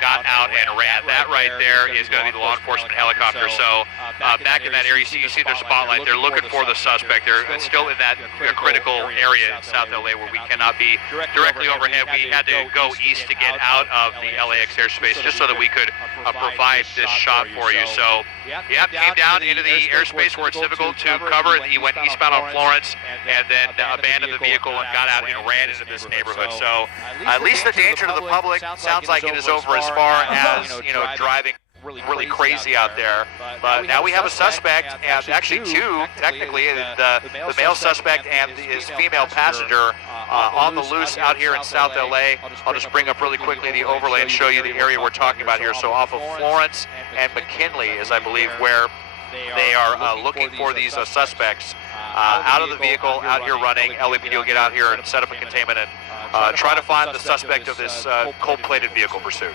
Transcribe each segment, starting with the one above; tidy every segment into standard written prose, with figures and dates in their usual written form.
got out and ran. That right there is going to be the law enforcement helicopter. So back in that area, you see their spotlight. They're looking for the suspect. They're still in that critical area in South LA where we cannot be directly overhead. We had to go east to get out of the LAX airspace just so that we could provide this shot for you. So, yeah, came down into the airspace where it's difficult to cover. He went eastbound on Florence and then abandoned the vehicle and got out and ran into this neighborhood. So, at least the danger to the public sounds like it is over as far as, driving really crazy out there. But now we have a suspect, and actually two, technically, the male suspect and his female passenger on the loose out here in South LA. I'll just bring up really quickly the overlay and show you the area we're talking about here. So off of Florence and McKinley is, I believe, where they are looking for these suspects out of the vehicle, out here running. LAPD will get out here and set up a containment and try to find the suspect of this cold-plated vehicle pursuit.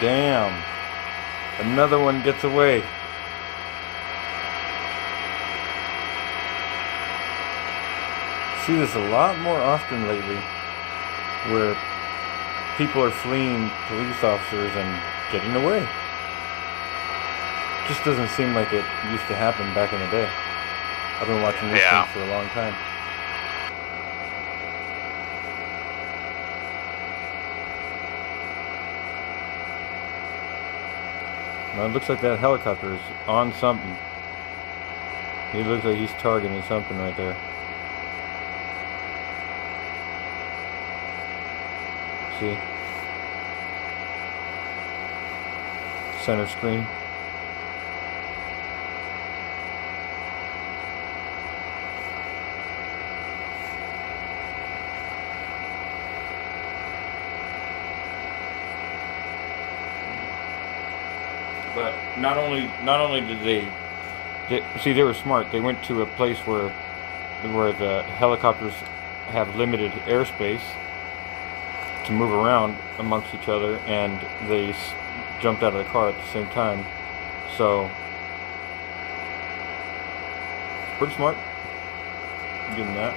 Damn. Another one gets away. See this a lot more often lately, where people are fleeing police officers and getting away. Just doesn't seem like it used to happen back in the day. I've been watching these things for a long time. Well, it looks like that helicopter is on something. He looks like he's targeting something right there. See? Center screen. But not only did they see, they were smart. They went to a place where the helicopters have limited airspace to move around amongst each other, and they jumped out of the car at the same time. So pretty smart. Give them that.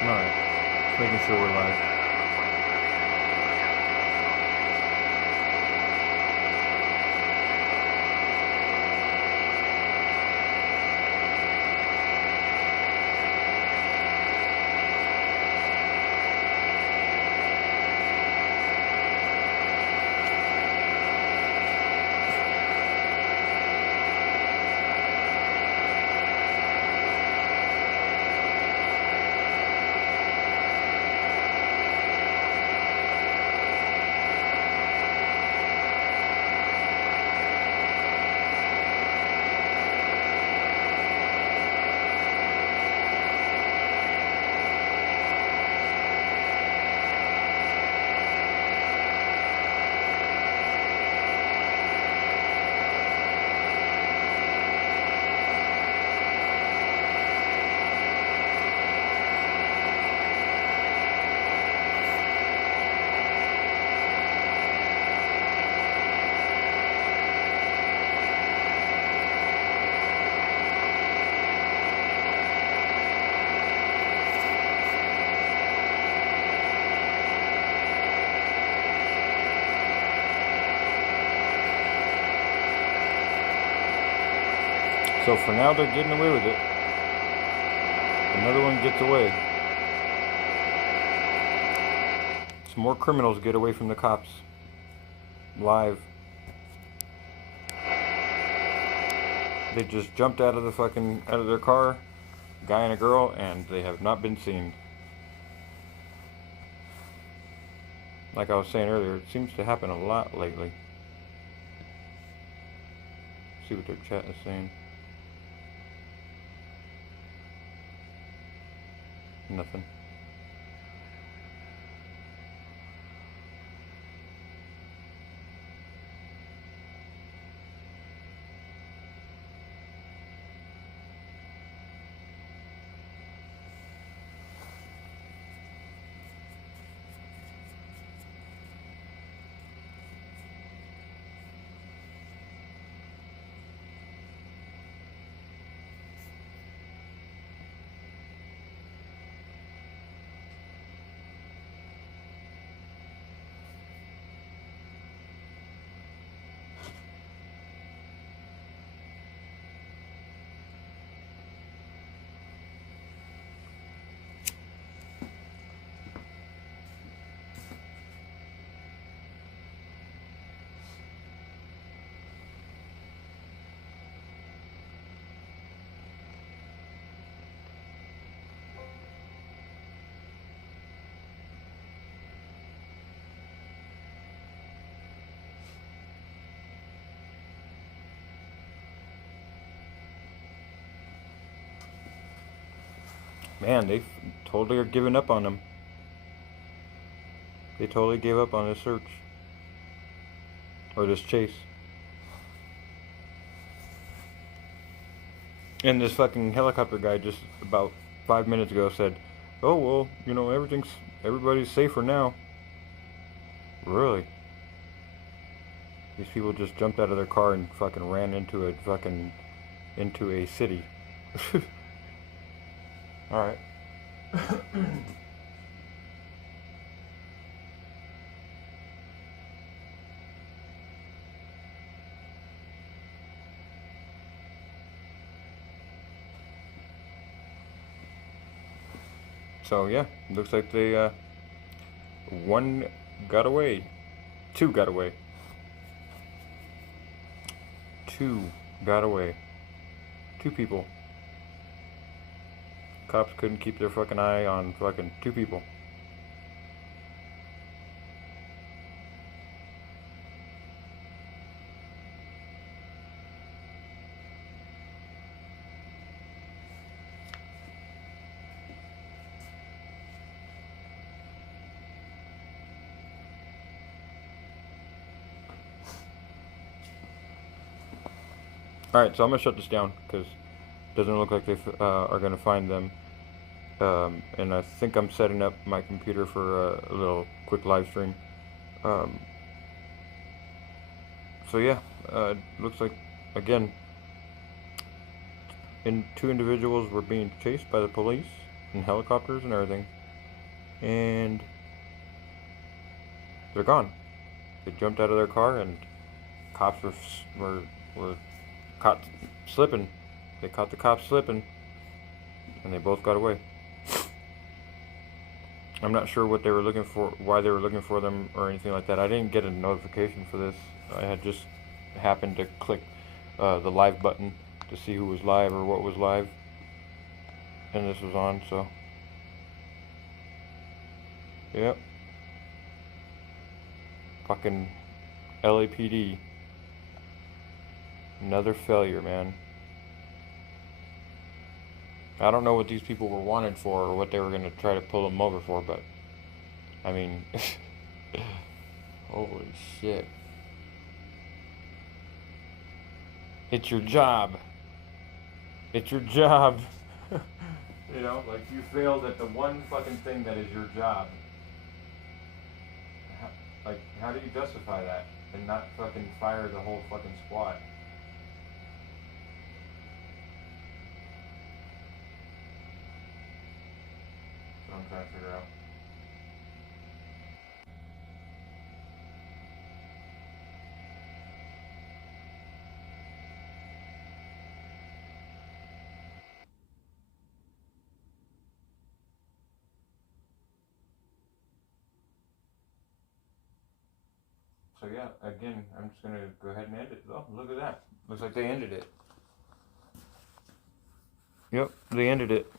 Alright, just making sure we're live. So for now, they're getting away with it. Another one gets away. Some more criminals get away from the cops. Live. They just jumped out of their car, guy and a girl, and they have not been seen. Like I was saying earlier, it seems to happen a lot lately. See what their chat is saying. Nothing. Man, they totally are giving up on them. They totally gave up on this search. Or this chase. And this fucking helicopter guy just about 5 minutes ago said, "Oh well, you know, everybody's safer now." Really? These people just jumped out of their car and fucking ran into a city. Alright. So yeah, looks like they one got away. Two got away. Two got away. Two people. Cops couldn't keep their fucking eye on fucking two people. Alright, so I'm gonna shut this down because it doesn't look like they are gonna find them. And I think I'm setting up my computer for a little quick live stream. So yeah, looks like, again, two individuals were being chased by the police in helicopters and everything, and they're gone. They jumped out of their car, and cops were caught slipping. They caught the cops slipping, and they both got away. I'm not sure what they were looking for, why they were looking for them, or anything like that. I didn't get a notification for this. I had just happened to click the live button to see who was live or what was live, and this was on, so yep. Fucking LAPD. Another failure, man. I don't know what these people were wanted for or what they were going to try to pull them over for, but I mean, holy shit. It's your job. It's your job. You know, like you failed at the one fucking thing that is your job. How do you justify that and not fucking fire the whole fucking squad? That's what I'm trying to figure out. So yeah, again, I'm just gonna go ahead and end it. Oh, look at that. Looks like they ended it. Yep, they ended it.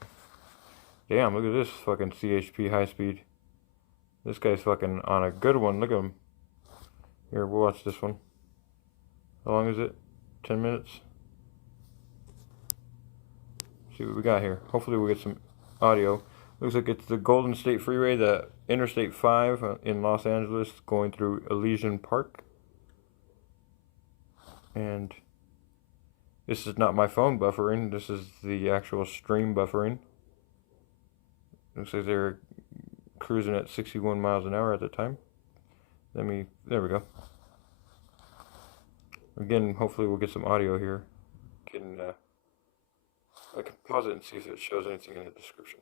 Damn, look at this fucking CHP high speed. This guy's fucking on a good one. Look at him. Here, we'll watch this one. How long is it? 10 minutes? See what we got here. Hopefully we'll get some audio. Looks like it's the Golden State Freeway, the Interstate 5 in Los Angeles, going through Elysian Park. And this is not my phone buffering. This is the actual stream buffering. Looks like they're cruising at 61 miles an hour at the time. There we go. Again, hopefully we'll get some audio here. I can pause it and see if it shows anything in the description.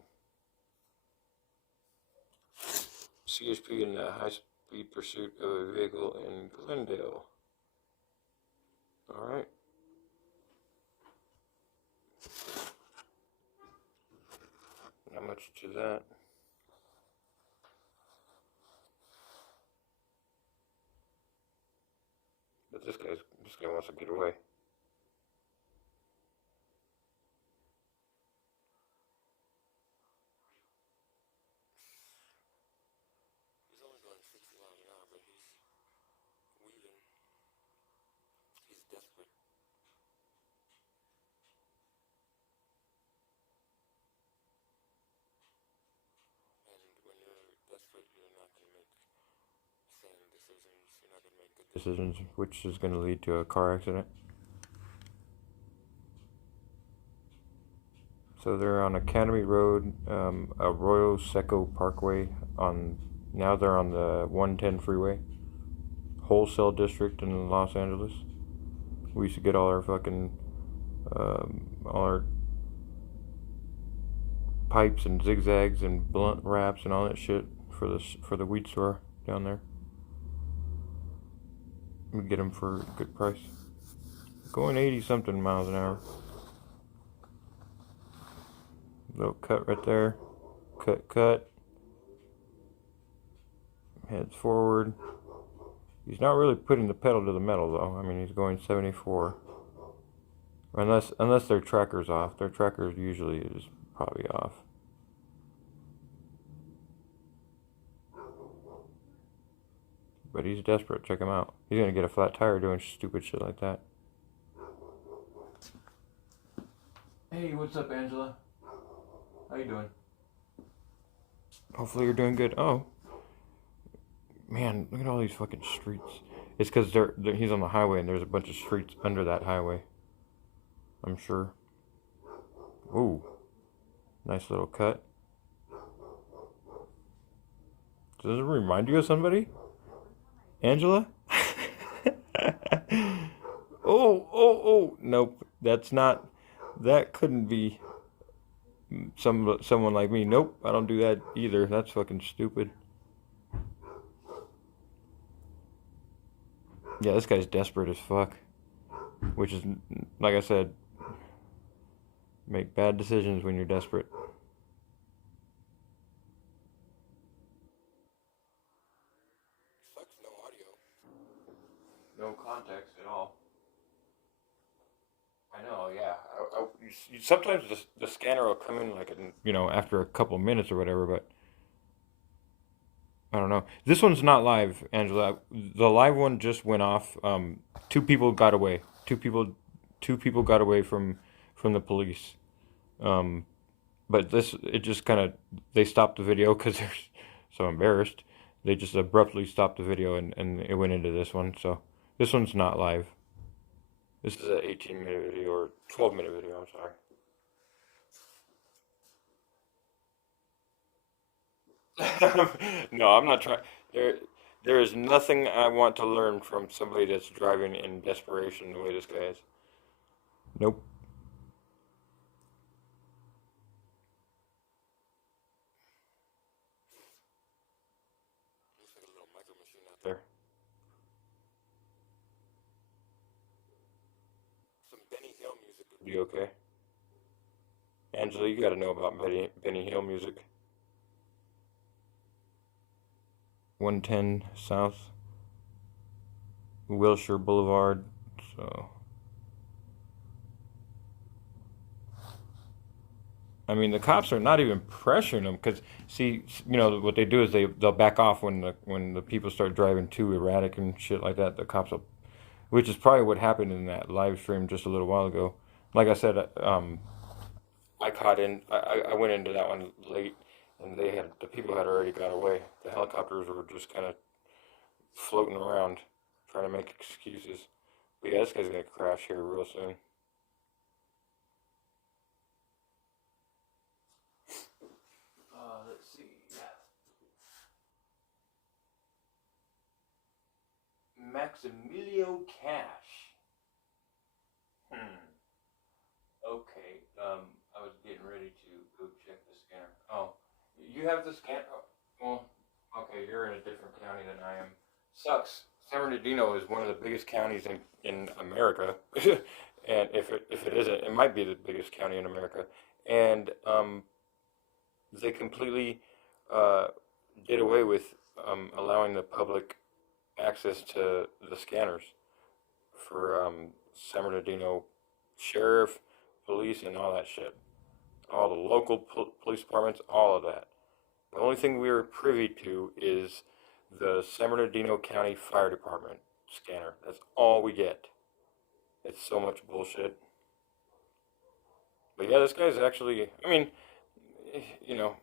CHP in the high-speed pursuit of a vehicle in Glendale. All right. Not much to that. But this guy wants to get away. He's only going 60 miles an hour, but he's weaving. He's desperate. And when you're desperate, you're not going to make sane decisions. You're not going to make good decisions, which is going to lead to a car accident. So they're on Academy Road, Arroyo Seco Parkway. Now they're on the 110 freeway, wholesale district in Los Angeles. We used to get all our fucking, all our pipes and zigzags and blunt wraps and all that shit for the weed store down there. We get them for a good price. Going 80 something miles an hour. Little cut right there. Cut. Heads forward. He's not really putting the pedal to the metal though. I mean, he's going 74. Unless their tracker's off. Their tracker usually is probably off. But he's desperate. Check him out. He's gonna get a flat tire doing stupid shit like that. Hey, what's up, Angela? How you doing? Hopefully you're doing good. Oh, man, look at all these fucking streets. It's because he's on the highway and there's a bunch of streets under that highway. I'm sure. Ooh, nice little cut. Does it remind you of somebody? Angela? Oh, nope. That couldn't be someone like me. Nope, I don't do that either. That's fucking stupid. Yeah, this guy's desperate as fuck. Which is, like I said, make bad decisions when you're desperate. Sucks, no audio. No context at all. I know, yeah. Sometimes the scanner will come in like, after a couple minutes or whatever, but I don't know. This one's not live, Angela. The live one just went off. Two people got away. Two people got away from the police. But it just kind of, they stopped the video because they're so embarrassed. They just abruptly stopped the video and it went into this one. So this one's not live. This is an 18-minute video or 12-minute video. I'm sorry. No, I'm not trying. There is nothing I want to learn from somebody that's driving in desperation the way this guy is. Nope. Looks like a little micro machine out there. Some Benny Hill music would be okay. Angela, you got to know about Benny Hill music. 110 South. Wilshire Boulevard. So, I mean, the cops are not even pressuring them because, see, what they do is they'll back off when the people start driving too erratic and shit like that. The cops will, which is probably what happened in that live stream just a little while ago. Like I said, I went into that one late, and the people had already got away. The helicopters were just kind of floating around, trying to make excuses. But yeah, this guy's gonna crash here real soon. Let's see. Maximilio Cash. Okay. I was getting ready to go check the scanner. Oh, you have the scan? Oh, well, okay. You're in a different county than I am. Sucks. San Bernardino is one of the biggest counties in America, and if it isn't, it might be the biggest county in America. And they completely uh, did away with allowing the public access to the scanners for San Bernardino sheriff, police, and all that shit. All the local police departments, all of that. The only thing we are privy to is the San Bernardino County Fire Department scanner. That's all we get. It's so much bullshit. But yeah, this guy's actually, I mean, you know,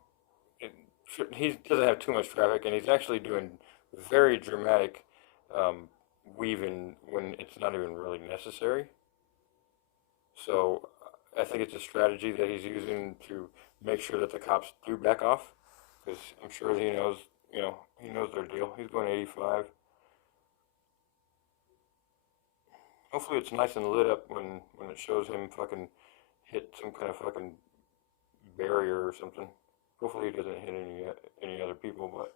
it, he doesn't have too much traffic, and he's actually doing very dramatic weaving when it's not even really necessary. So I think it's a strategy that he's using to make sure that the cops do back off, because I'm sure he knows, he knows their deal. He's going 85. Hopefully it's nice and lit up when it shows him fucking hit some kind of fucking barrier or something. Hopefully he doesn't hit any other people, but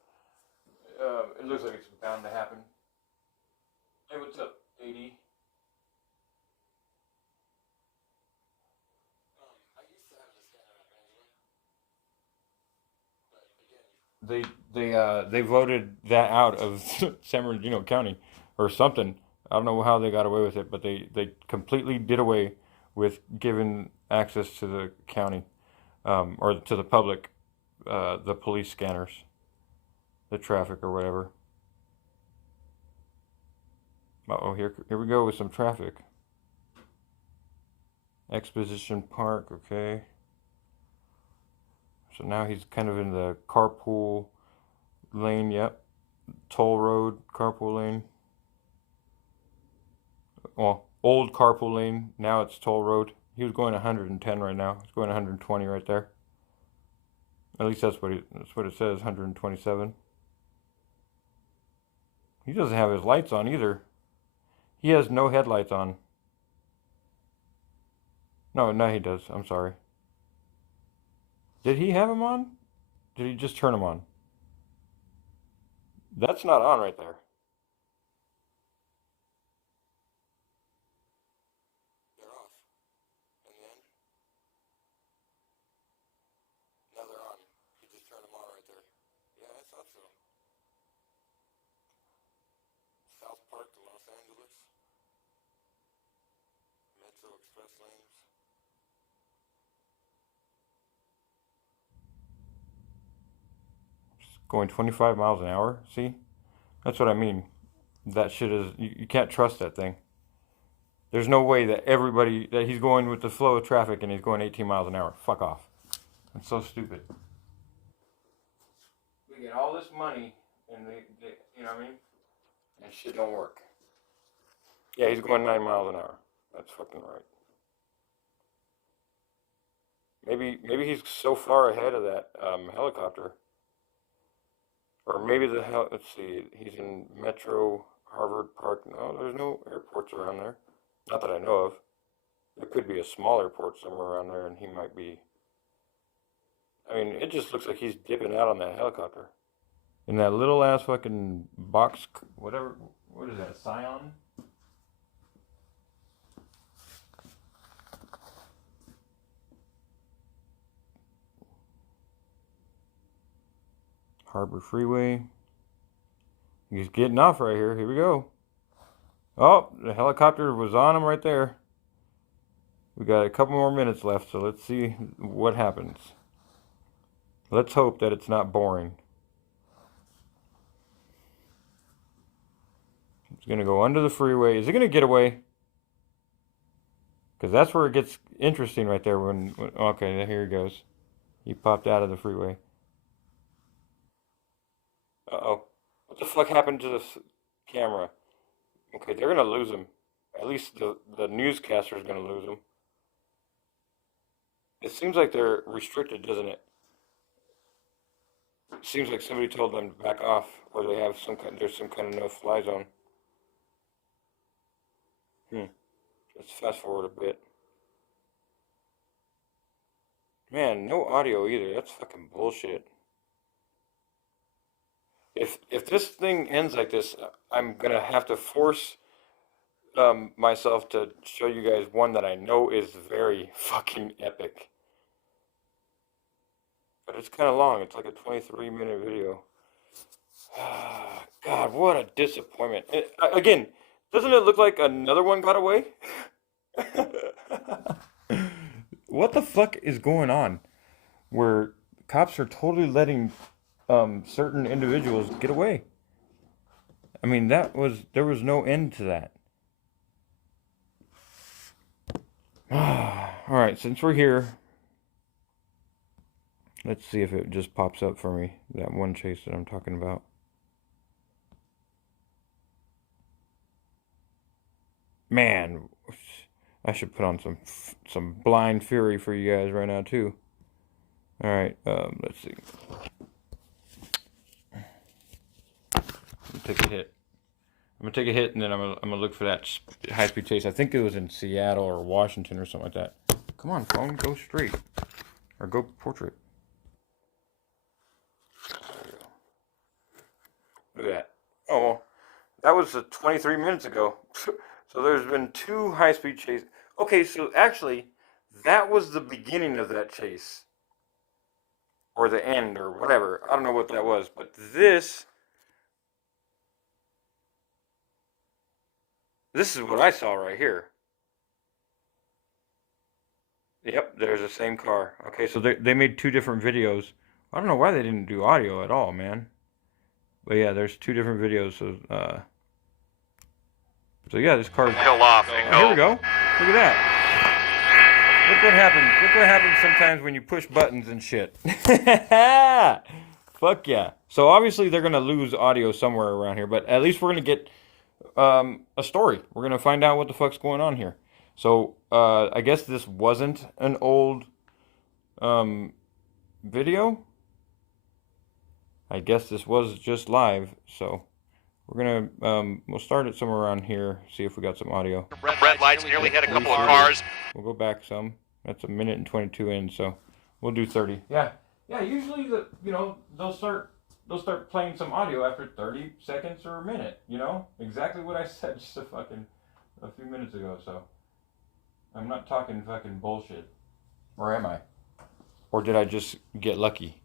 it looks like it's bound to happen. Hey, what's up, AD? They they voted that out of San Bernardino County or something. I don't know how they got away with it, but they completely did away with giving access to the county or to the public, the police scanners, the traffic or whatever. Oh, here we go with some traffic. Exposition Park, okay. So now he's kind of in the carpool lane, yep. Toll road, carpool lane. Well, old carpool lane, now it's toll road. He was going 110 right now. He's going 120 right there. At least that's what it says, 127. He doesn't have his lights on either. He has no headlights on. No, now he does. I'm sorry. Did he have them on? Did he just turn them on? That's not on right there. They're off. And then, now they're on. He just turned them on right there. Yeah, I thought so. South Park to Los Angeles. Metro Express lanes. Going 25 miles an hour. See? That's what I mean. That shit is, you can't trust that thing. There's no way that he's going with the flow of traffic and he's going 18 miles an hour. Fuck off. That's so stupid. We get all this money and they you know what I mean? And shit don't work. Yeah, he's going 9 miles an hour. That's fucking right. Maybe he's so far ahead of that helicopter. Or maybe let's see, he's in Metro Harvard Park. No, there's no airports around there. Not that I know of. There could be a small airport somewhere around there and he might be. I mean, it just looks like he's dipping out on that helicopter. In that little ass fucking box, whatever, what is that, Scion? Harbor Freeway. He's getting off right here. Here we go. Oh, the helicopter was on him right there. We got a couple more minutes left, so let's see what happens. Let's hope that it's not boring. It's going to go under the freeway. Is it going to get away? Because that's where it gets interesting right there. Okay, here he goes. He popped out of the freeway. Uh-oh. What the fuck happened to this camera? Okay, they're going to lose him. At least the newscaster is going to lose him. It seems like they're restricted, doesn't it? It seems like somebody told them to back off, or they have there's some kind of no-fly zone. Let's fast forward a bit. Man, no audio either. That's fucking bullshit. If this thing ends like this, I'm gonna have to force myself to show you guys one that I know is very fucking epic. But it's kind of long. It's like a 23-minute video. God, what a disappointment. Again, doesn't it look like another one got away? What the fuck is going on? Where cops are totally letting certain individuals get away. I mean, there was no end to that. Alright, since we're here, let's see if it just pops up for me, that one chase that I'm talking about. Man, I should put on some blind fury for you guys right now too. Alright, let's see. Take a hit. I'm gonna take a hit and then I'm gonna look for that high-speed chase. I think it was in Seattle or Washington or something like that. Come on, phone, go straight. Or go portrait. Look at that. Oh, well, that was 23 minutes ago. So there's been 2 high-speed chases. Okay, so actually, that was the beginning of that chase. Or the end, or whatever. I don't know what that was. But this is what I saw right here. Yep, there's the same car. Okay, so they made 2 different videos. I don't know why they didn't do audio at all, man. But yeah, there's 2 different videos. So yeah, this car. Kill off. Here we go. Look at that. Look what happens. Look what happens sometimes when you push buttons and shit. Fuck yeah. So obviously they're gonna lose audio somewhere around here, but at least we're gonna get a story. We're gonna find out what the fuck's going on here. So I guess this wasn't an old video. I guess this was just live. So we're gonna we'll start it somewhere around here. See if we got some audio. Red lights nearly hit a couple of cars. We'll go back some. That's 1 minute and 22 in. So we'll do 30. Yeah. Usually they'll start playing some audio after 30 seconds or a minute, Exactly what I said just a few minutes ago, so I'm not talking fucking bullshit. Or am I? Or did I just get lucky?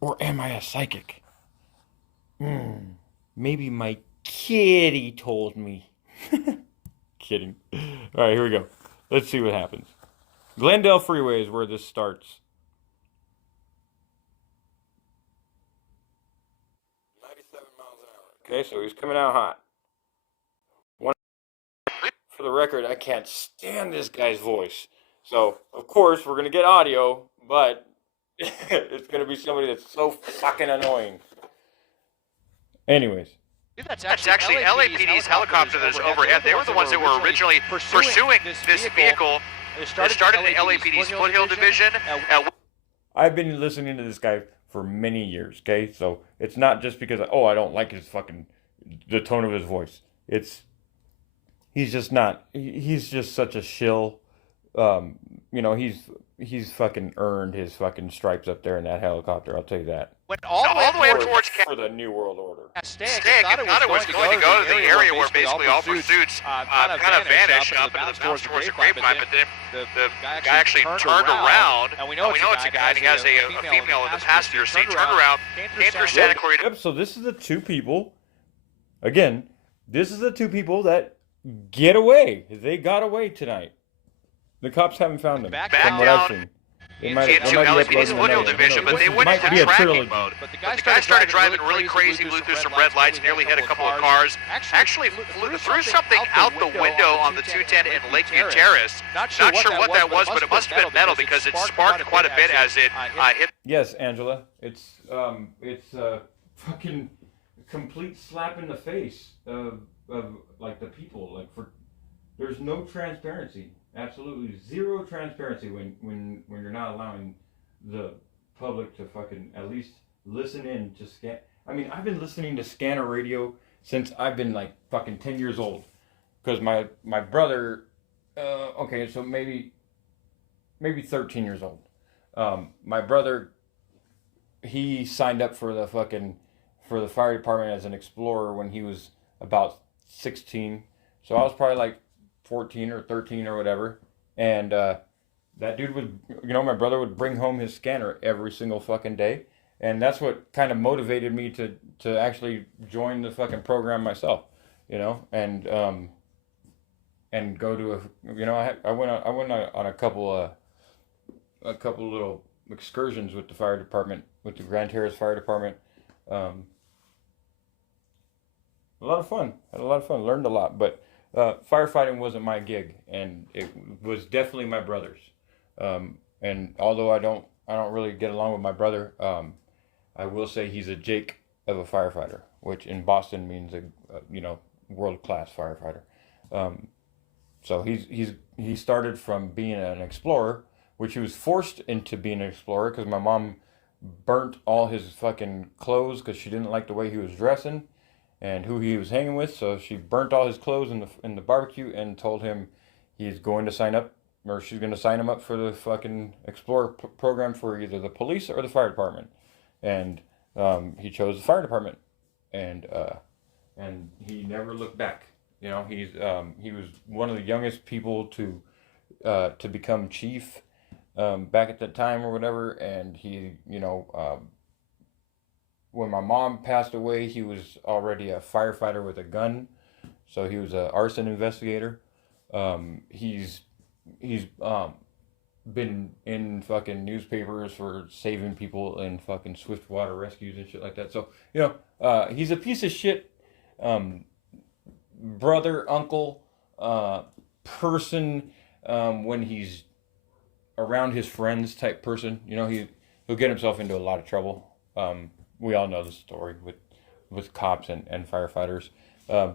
Or am I a psychic? Maybe my kitty told me. Kidding. Alright, here we go. Let's see what happens. Glendale Freeway is where this starts. 97 miles an hour. Okay, so he's coming out hot. For the record, I can't stand this guy's voice. So, of course, we're going to get audio, but it's going to be somebody that's so fucking annoying. Anyways. That's actually LAPD's helicopter that is overhead. They were the ones that were originally pursuing this vehicle. It started in the LAPD's Foothill Division. I've been listening to this guy for many years, okay? So it's not just because, I don't like the tone of his voice. He's just such a shill. He's fucking earned his fucking stripes up there in that helicopter, I'll tell you that. Went all the way towards for the New World Order. Stick thought it was going to go to the area where basically all pursuits kind of vanish up and bounce towards the grapevine, but then the guy actually turned around, and we know it's a guy, and he has a female in the passenger seat, turned around, came through Santa Clarita. Yep, so this is the 2 people, again, This is the two people that get away. They got away tonight. The cops haven't found them, Back from what down I've seen. They into might be LSPD's uploading Woodhill another division, one. but they This went might into be a tracking trilogy. mode. But the guy started driving really crazy, blew through some red lights, nearly hit a couple of cars. Actually threw something out the window on the 210 in Lakeview Terrace. Not sure what that was, but it must have been metal because it sparked quite a bit as it hit. Yes, Angela. It's a fucking complete slap in the face of like the people. Like there's no transparency. Absolutely zero transparency when you're not allowing the public to fucking at least listen in to scan. I mean, I've been listening to Scanner Radio since I've been like fucking 10 years old. Because my brother, okay, so maybe 13 years old. My brother, he signed up for the fire department as an explorer when he was about 16. So I was probably like 14 or 13 or whatever. And that dude would, my brother would bring home his scanner every single fucking day. And that's what kind of motivated me to actually join the fucking program myself, and go to I went on a couple little excursions with the fire department, with the Grand Terrace Fire Department. A lot of fun. Had a lot of fun. Learned a lot, but firefighting wasn't my gig, and it was definitely my brother's. And although I don't really get along with my brother, I will say he's a Jake of a firefighter, which in Boston means a world class firefighter. So he started from being an explorer, which he was forced into being an explorer because my mom burnt all his fucking clothes because she didn't like the way he was dressing and who he was hanging with. So she burnt all his clothes in the barbecue and told him he's going to sign up, or she's going to sign him up for the fucking explorer program for either the police or the fire department. And he chose the fire department, and he never looked back. He was one of the youngest people to become chief back at that time or whatever. And he, when my mom passed away, he was already a firefighter with a gun, so he was an arson investigator. He's been in fucking newspapers for saving people in fucking swift water rescues and shit like that. So he's a piece of shit. Brother, uncle, person, when he's around his friends type person. He'll get himself into a lot of trouble. We all know the story with cops and firefighters. And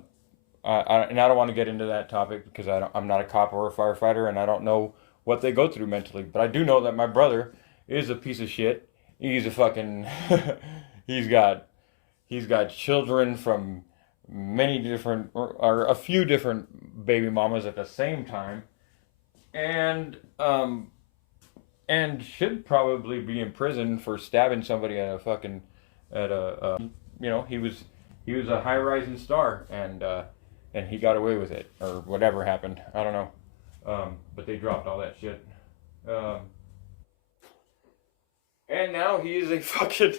I don't want to get into that topic because I'm not a cop or a firefighter, and I don't know what they go through mentally. But I do know that my brother is a piece of shit. He's a fucking he's got children from many different or a few different baby mamas at the same time, and should probably be in prison for stabbing somebody at a he was a high rising star, and he got away with it, or whatever happened. I don't know. But they dropped all that shit. And now he is a fucking,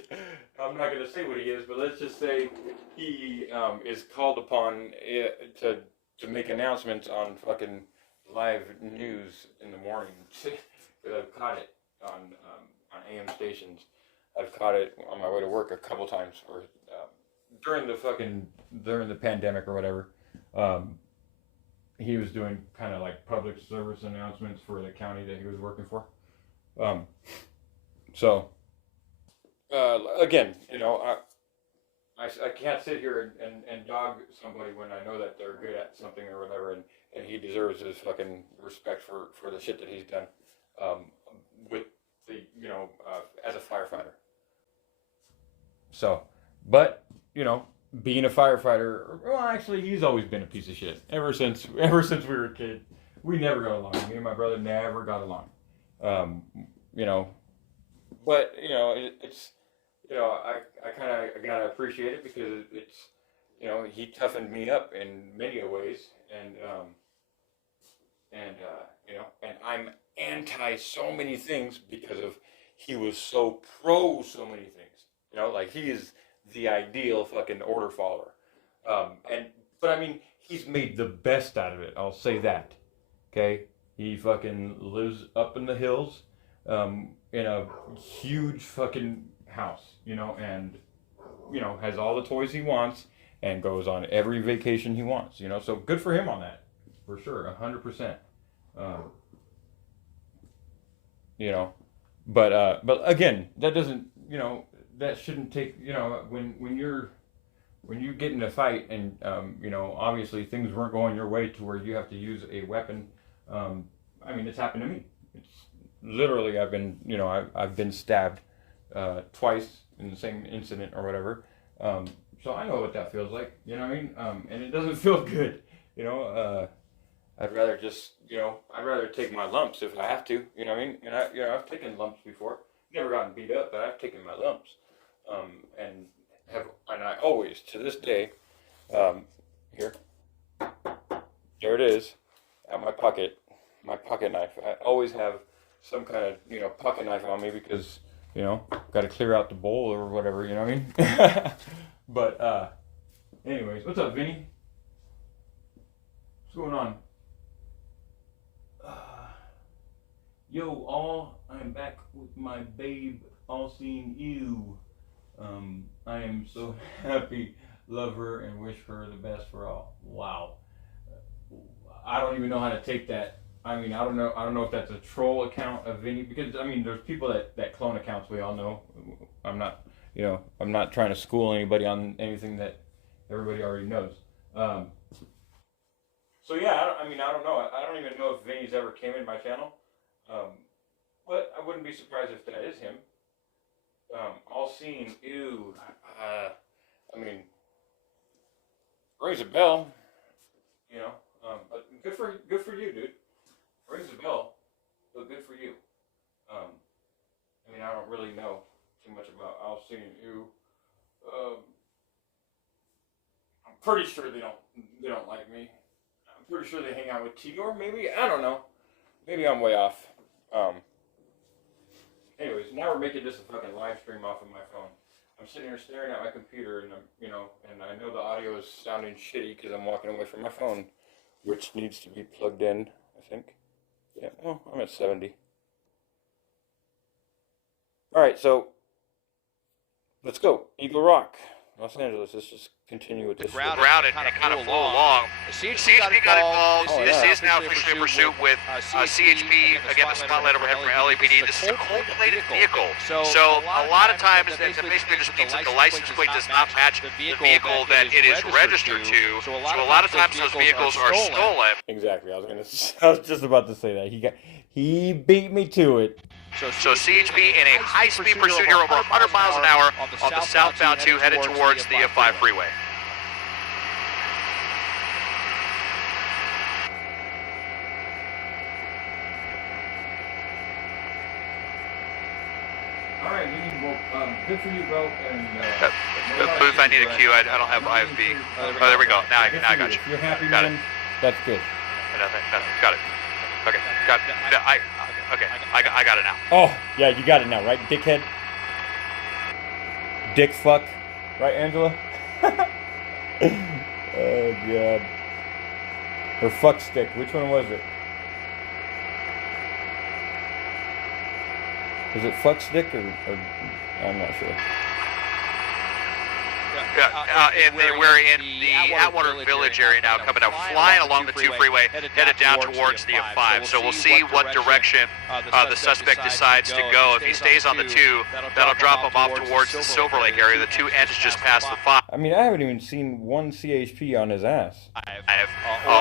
I'm not going to say what he is, but let's just say he is called upon to make announcements on fucking live news in the morning. Because I've caught it on AM stations. I've caught it on my way to work a couple times, or during the pandemic or whatever. He was doing kind of like public service announcements for the county that he was working for. So again, I can't sit here and dog somebody when I know that they're good at something or whatever, and he deserves his fucking respect for the shit that he's done with the as a firefighter. So, but being a firefighter, well, actually, he's always been a piece of shit. Ever since we were a kid, we never got along. Me and my brother never got along. But it's I kind of gotta appreciate it because it's he toughened me up in many ways, and I'm anti so many things because of he was so pro so many things. Like he is the ideal fucking order follower. And but I mean, he's made the best out of it. I'll say that. Okay, he fucking lives up in the hills, in a huge fucking house, and has all the toys he wants and goes on every vacation he wants. So good for him on that, for sure, 100%. You know, but again, that doesn't, that shouldn't take, when you get in a fight and obviously things weren't going your way to where you have to use a weapon. I mean, it's happened to me. It's literally, I've been stabbed twice in the same incident or whatever. So I know what that feels like. You know what I mean? And it doesn't feel good. I'd rather just, I'd rather take my lumps if I have to. You know what I mean? And I've taken lumps before. Never gotten beat up, but I've taken my lumps. And I always, to this day, here, there it is, at my pocket knife. I always have some kind of, pocket knife on me because, got to clear out the bowl or whatever, you know what I mean? But, anyways, what's up, Vinny? What's going on? Yo, all, I'm back with my babe, all seeing you. I am so happy, love her, and wish her the best for all. Wow. I don't even know how to take that. I mean, I don't know if that's a troll account of Vinny, because I mean, there's people that clone accounts. We all know. I'm not trying to school anybody on anything that everybody already knows. So yeah, I don't know. I don't even know if Vinny's ever came in my channel. But I wouldn't be surprised if that is him. All seeing, ew. I mean, rings a bell. But good for you, dude. Rings a bell, but good for you. I mean, I don't really know too much about all seeing, ew. I'm pretty sure they don't like me. I'm pretty sure they hang out with Tigor. Maybe, I don't know. Maybe I'm way off. Anyways, now we're making this a fucking live stream off of my phone. I'm sitting here staring at my computer, and and I know the audio is sounding shitty because I'm walking away from my phone, which needs to be plugged in, I think. Yeah, well, I'm at 70. Alright, so, let's go. Eagle Rock, Los Angeles. Let's just continue with this. Grounded and kind of flew along. CHP got involved. This is now officially a pursuit with CHP. Again, the spotlight overhead from LAPD. This is a cold-plated vehicle. So a lot of times, that basically just means that the license plate does not match the vehicle that it is registered to. So a lot of times those vehicles are stolen. Exactly. I was just about to say that. He beat me to it. So CHP in a high-speed pursuit here over 100 miles an hour on the southbound 2 headed towards the 5 freeway. All right, well, good for you, bro. And Booth, I need a cue. I don't have IFB. Oh, there we go. Now I got you. If you're happy, Got man, it. that's good. Nothing. Got it. Okay. Got it. I got it now. Oh, yeah, you got it now, right, dickhead? Dick fuck. Right, Angela? Oh, God. Or fuck stick. Which one was it? Was it fuck stick or I'm not sure. We're in the Atwater Village area now, coming out, flying along the 2 freeway, headed down towards the 5. So we'll see what direction the suspect decides to go. If he stays on the 2, that'll drop him off towards the Silver Lake area. The 2 ends just past the 5. I mean, I haven't even seen one CHP on his ass.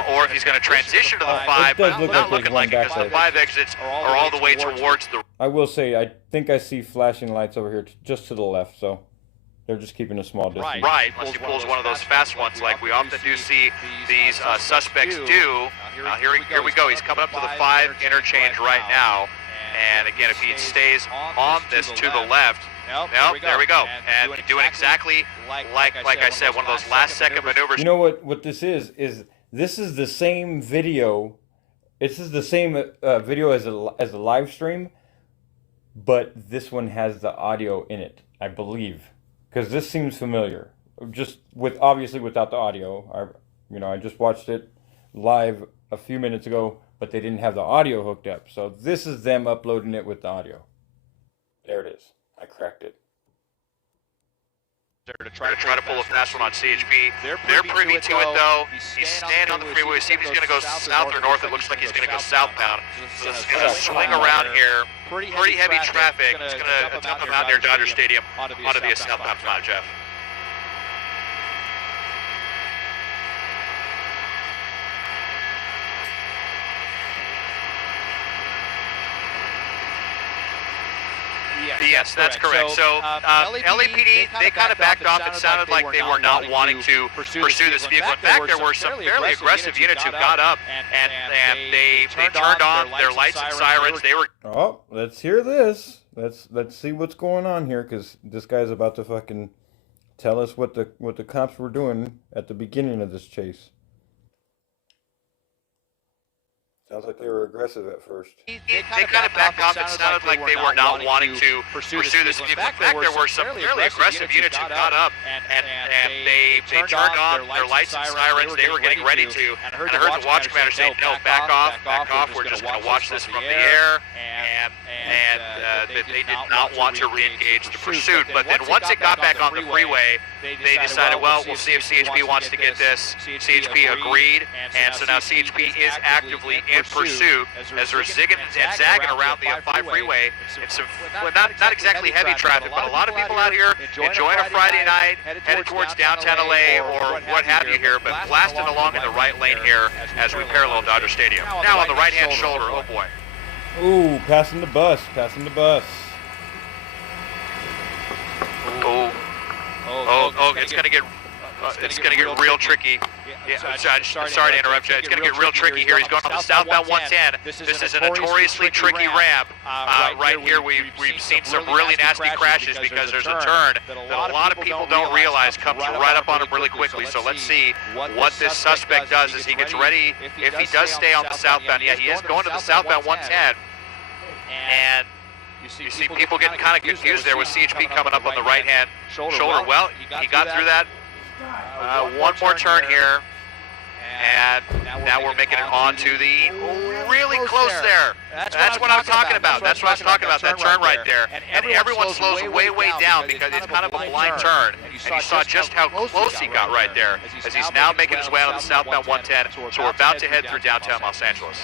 Or if he's going to transition to the 5, but not looking like it, because the 5 exits are all the way towards the... I will say, I think I see flashing lights over here just to the left, so... They're just keeping a small distance. Right, unless he pulls one of those fast ones like we often do see these suspects do. Here we go. He's coming up to the 5 interchange right now. And again, if he stays on this to the left, there we go. And doing exactly like I said, one of those last-second maneuvers. You know what this is this is the same video. This is the same video as a live stream, but this one has the audio in it, I believe. Because this seems familiar, just obviously without the audio. You know, I just watched it live a few minutes ago, but they didn't have the audio hooked up. So this is them uploading it with the audio. There it is. I cracked it. To try to pull a fast one on CHP. They're privy to it though. He's staying on the freeway. See if he's going to go south or north. It looks like he's going to go southbound. So it's going to swing around here. Pretty heavy traffic. It's going to dump him out near Dodger Stadium onto the southbound front, Jeff. Yes, that's correct. So LAPD, they kind of backed off. It sounded like they were not wanting to pursue this vehicle. In fact, there were some fairly aggressive units who got up and they turned on their lights and sirens. They were. Oh, let's hear this. Let's see what's going on here, because this guy's about to fucking tell us what the cops were doing at the beginning of this chase. Sounds like they were aggressive at first. They kind of backed off. It sounded like they were not wanting to pursue this vehicle. In fact, there were some fairly aggressive units who got up and they turned on their lights and sirens. They were getting ready to. And I heard the watch commander say, "No, back off. We're just going to watch this from the air." And they did not want to re-engage the pursuit. But then once it got back on the freeway, they decided, well, we'll see if CHP wants to get this. CHP agreed, and so now CHP is actively in pursuit as they're zigging and zagging around the 5 freeway. It's some, well, not exactly heavy traffic, but a lot of people out here enjoying a Friday night, headed towards downtown LA or what have you here, but blasting along in the right lane here as we parallel Dodger Stadium. Now on the right-hand shoulder, oh boy. Ooh, passing the bus. Oh, it's gonna get real tricky. Sorry to interrupt you. It's going to get real tricky here. He's going on the southbound 110. This is a notoriously tricky ramp. Right here, we've seen some really nasty crashes because there's a turn that a lot of people don't realize comes right up on him really quickly. So let's see what this suspect does as he gets ready. If he does stay on the southbound, yeah, he is going to the southbound 110. And you see people getting kind of confused there with CHP coming up on the right-hand shoulder. Well, he got through that. One more turn here, and now we're making it onto the really close there. That's what I'm talking about. That's what I was talking about, that turn right there. And everyone slows way down because it's kind of a blind turn. And you saw just how close he got right there as he's now making his way on the southbound 110. So we're about to head through downtown Los Angeles.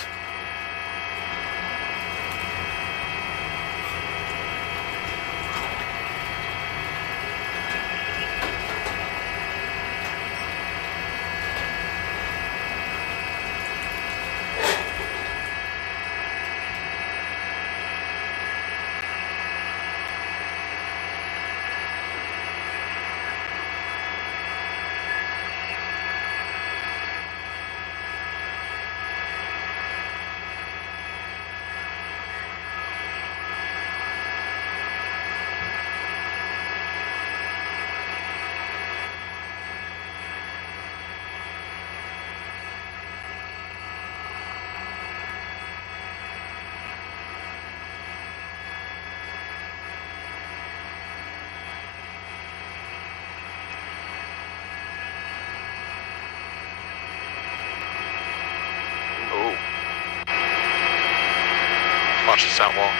Watch the sound wall.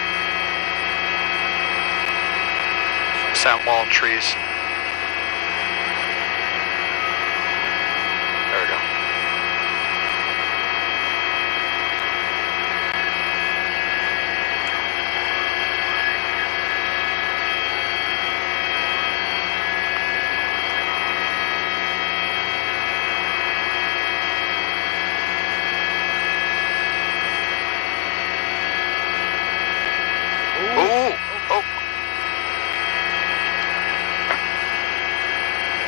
Sound wall and trees. There we go.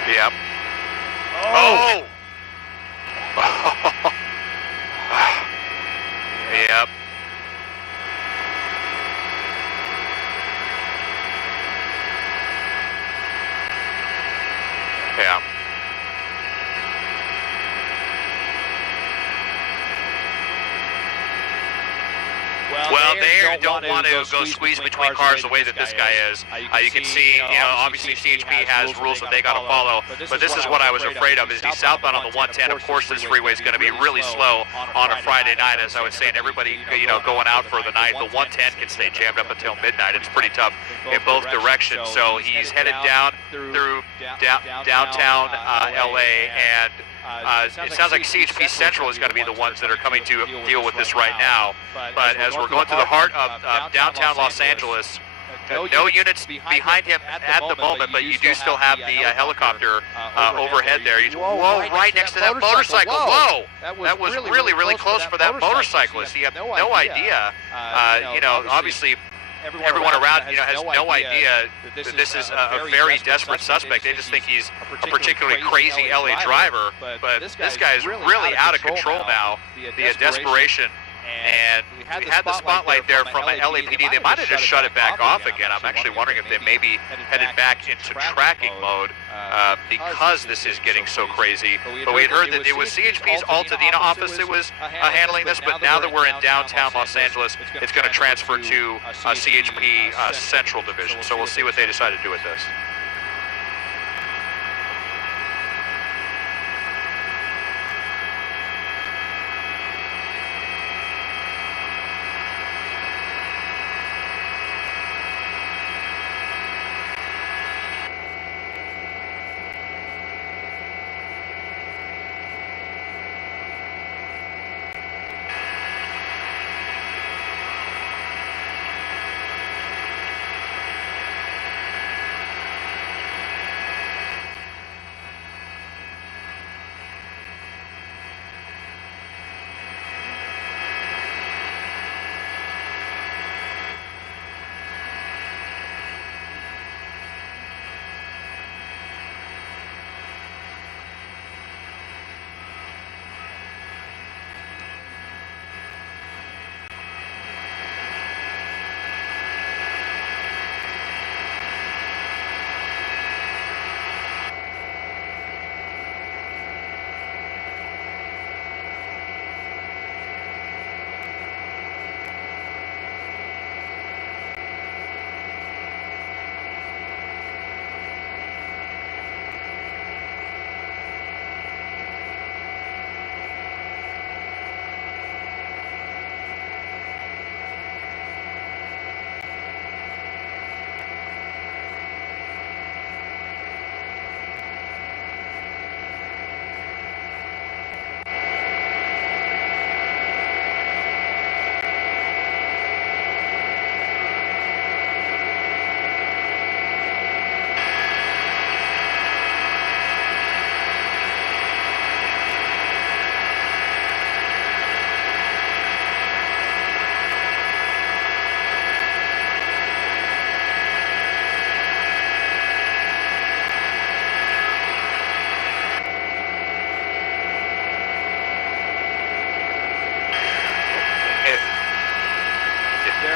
Yep. Oh! Yep. Yeah. Well, they don't want to go squeeze between cars the way that this guy is. You can see, obviously CHP has rules that they got to follow, but this is what I was afraid of, is he's southbound on the 110. Of course, this freeway is going to be really slow on a Friday night, as I was saying, everybody, going out for the night. The 110 can stay jammed up until midnight. It's pretty tough in both directions. So he's headed down through downtown LA, and it sounds like CHP Central is going to be the ones that are coming to deal with this right now. But as we're going through the heart of downtown Los Angeles, no units behind him at the moment, but you do still have the helicopter overhead there. Whoa, right next to that motorcycle. Whoa! That was really, really close for that motorcyclist. He had no idea. Obviously, everyone around has no idea that this is a very desperate suspect. They just think he's a particularly crazy LA driver, but this guy is really out of control now. The desperation, and we had the spotlight there from LAPD. They might have just shut it back off again. I'm actually wondering if they may be headed back into tracking mode because this is getting so crazy. But we had heard that it was CHP's Altadena office that was handling this, but now that we're in downtown Los Angeles, it's going to transfer to CHP Central Division. So we'll see what they decide to do with this.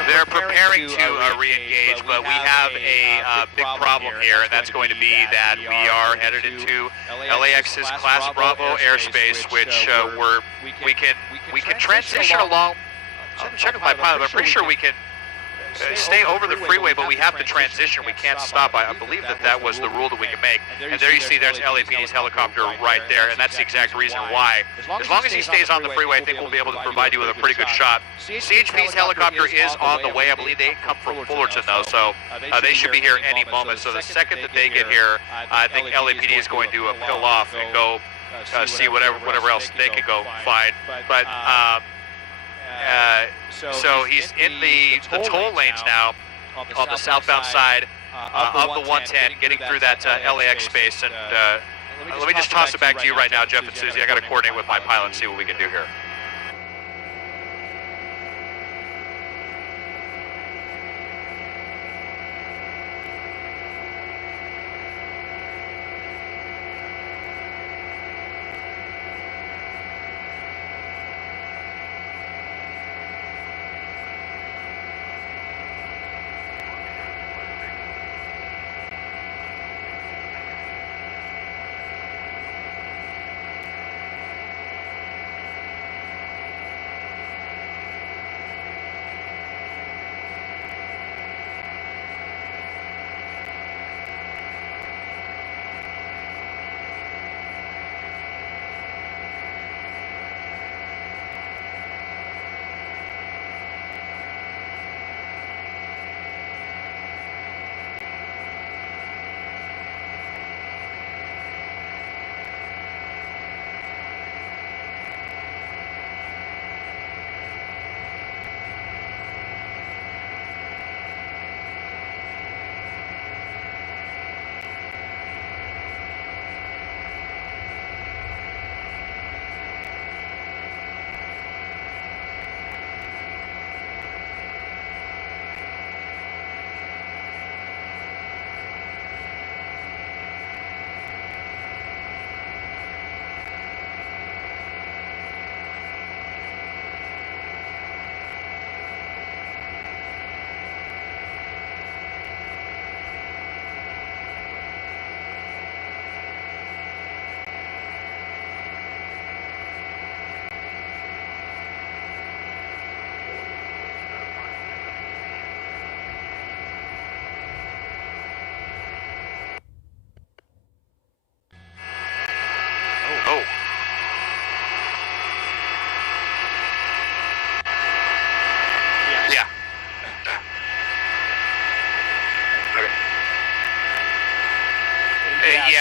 They're preparing to re-engage, but we have a big problem here, and that's going to be that we are headed into LAX's Class Bravo airspace, which we can transition along. I'm checking my pilot, but I'm pretty sure we can stay over the freeway, but we have to transition. We can't stop. I believe that was the rule that we can make. And there you see there's LAPD's helicopter right there, and that's the exact reason why. As long as he stays on the freeway, I think we'll be able to provide you with a pretty good shot. CHP's helicopter is on the way. I believe they come from Fullerton, though, so they should be here any moment. So the second that they get here, I think LAPD is going to pill off and go see whatever else they could go find. But so he's in the toll lanes now on the southbound side of the 110, getting through that LAX space. And let me just toss it back to you right now, Jeff and Susie. I got to coordinate with my pilot and see what we can do here.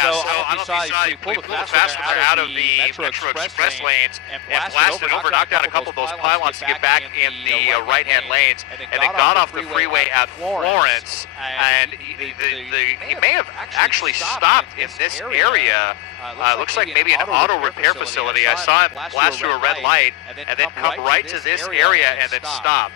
Yeah, so I don't know if you saw, he pulled the fast one there out of the Metro Express lanes and blasted over, knocked down a couple of those pylons to get back in the right-hand lanes, and then got off the freeway at Florence, and he may have actually stopped in this area. Looks like maybe an auto repair facility. I saw him blast through a red light and then come right to this area and then stop.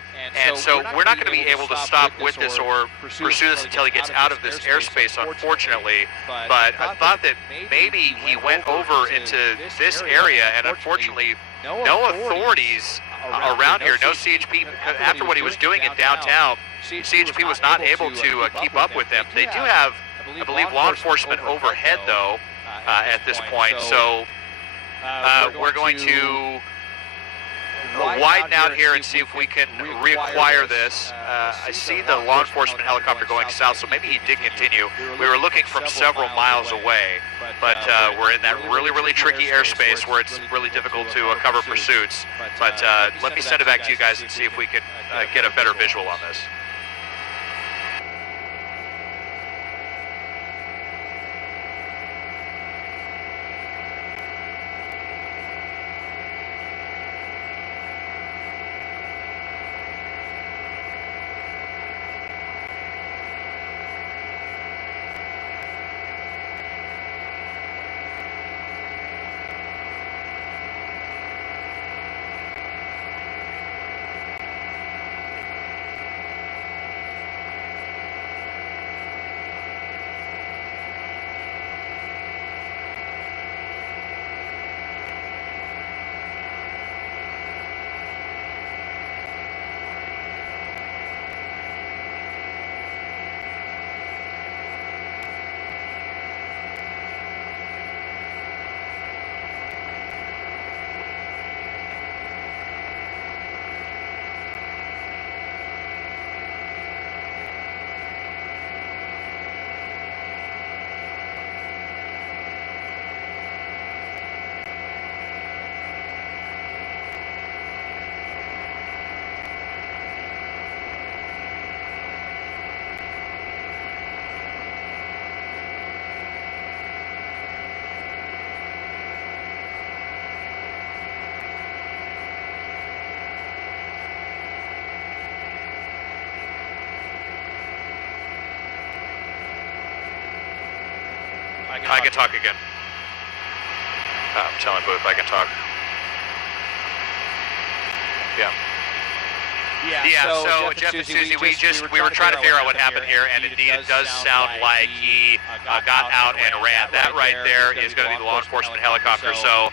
And so we're not going to be able to stop with this or pursue this until he gets out of this airspace, unfortunately. But I thought that maybe he went over into this area, and unfortunately, no authorities around here, no CHP. After what he was doing in downtown, CHP was not able to keep up with him. They do have, I believe, law enforcement overhead, though, at this point. So we're going to widen out here and see if we can reacquire this. I see the law enforcement helicopter going south, so maybe he did continue. We were looking from several miles away, but we're in that really tricky airspace where it's really difficult to cover pursuits. But let me send it back to you guys and see if we can get a better visual on this. I can talk again. I'm telling Booth I can talk. Yeah. Yeah, so Jeff and Susie, we were trying to figure out what happened here, and indeed it does sound like he got out and ran. That right there is going to be the law enforcement helicopter. So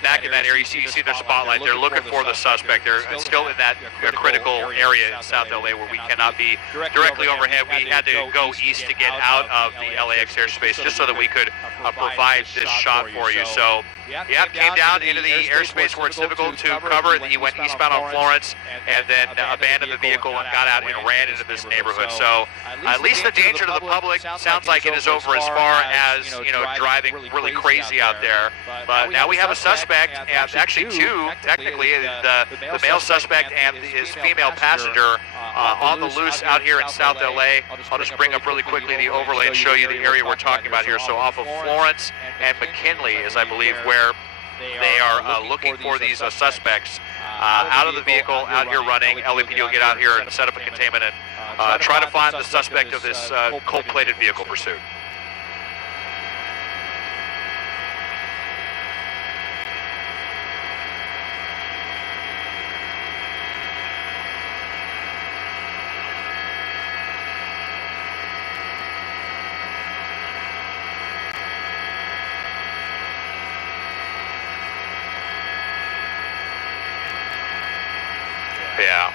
back in that area, you see their spotlight. They're looking for the suspect. They're still in that critical area in South LA where we cannot be directly overhead. We had to go east to get out of the LAX airspace just so that we could provide this shot for you. So yeah, came down into the airspace where it's difficult to cover. He went eastbound on Florence and then abandoned the vehicle and got out and ran into this neighborhood. So at least the danger to the public sounds like it is over as far as, you know, driving really crazy out there. But now we have a suspect, and actually two, technically, the male suspect and his female passenger on the loose out here in South LA. I'll just bring up really quickly the overlay and show you the area we're talking about here. So off of Florence and McKinley is, I believe, where they are looking for these suspects out of the vehicle, out here running. LAPD will get out here and set up a containment and try to find the suspect of this cold-plated vehicle pursuit. Yeah.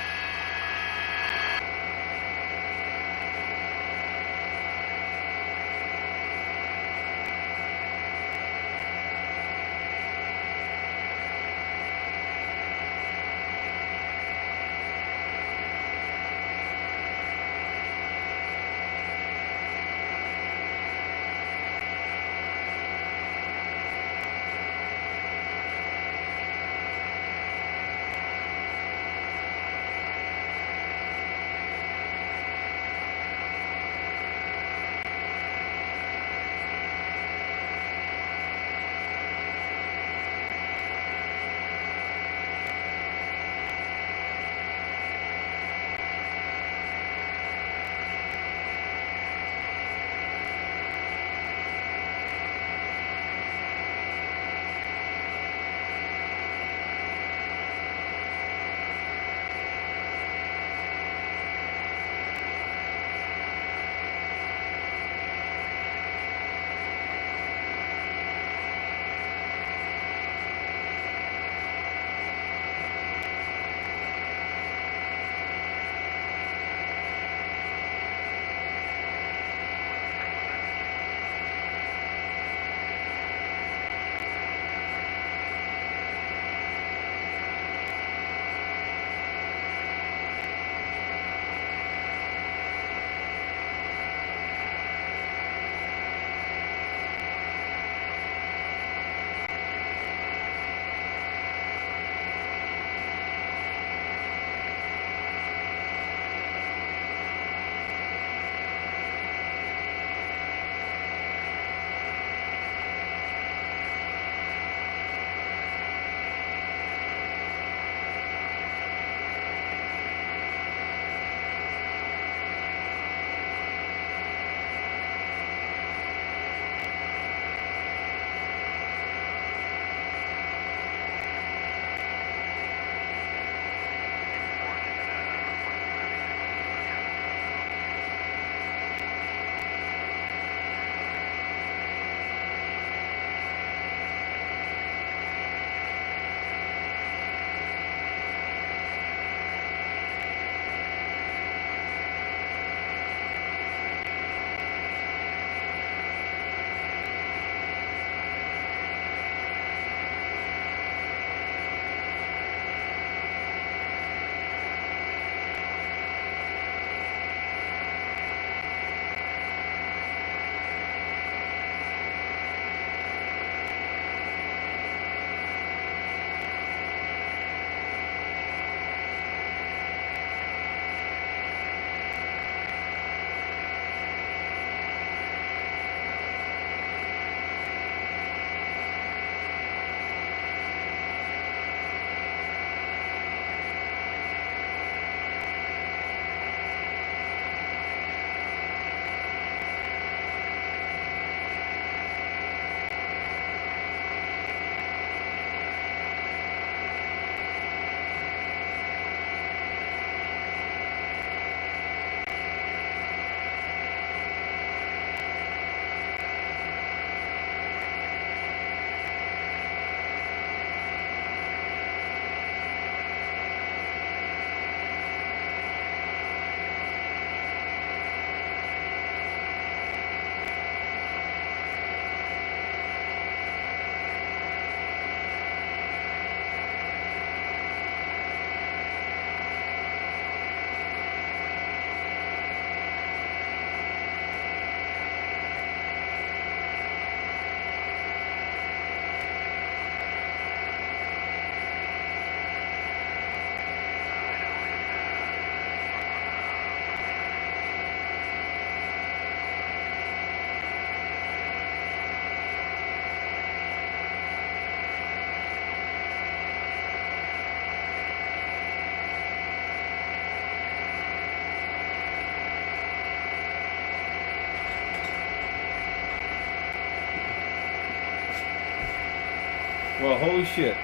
Well, holy shit.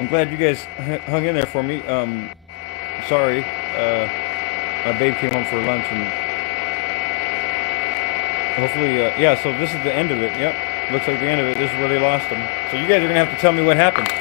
I'm glad you guys hung in there for me. Sorry. My babe came home for lunch and hopefully, yeah, so this is the end of it. Yep. Looks like the end of it. This is where they lost them. So you guys are going to have to tell me what happened.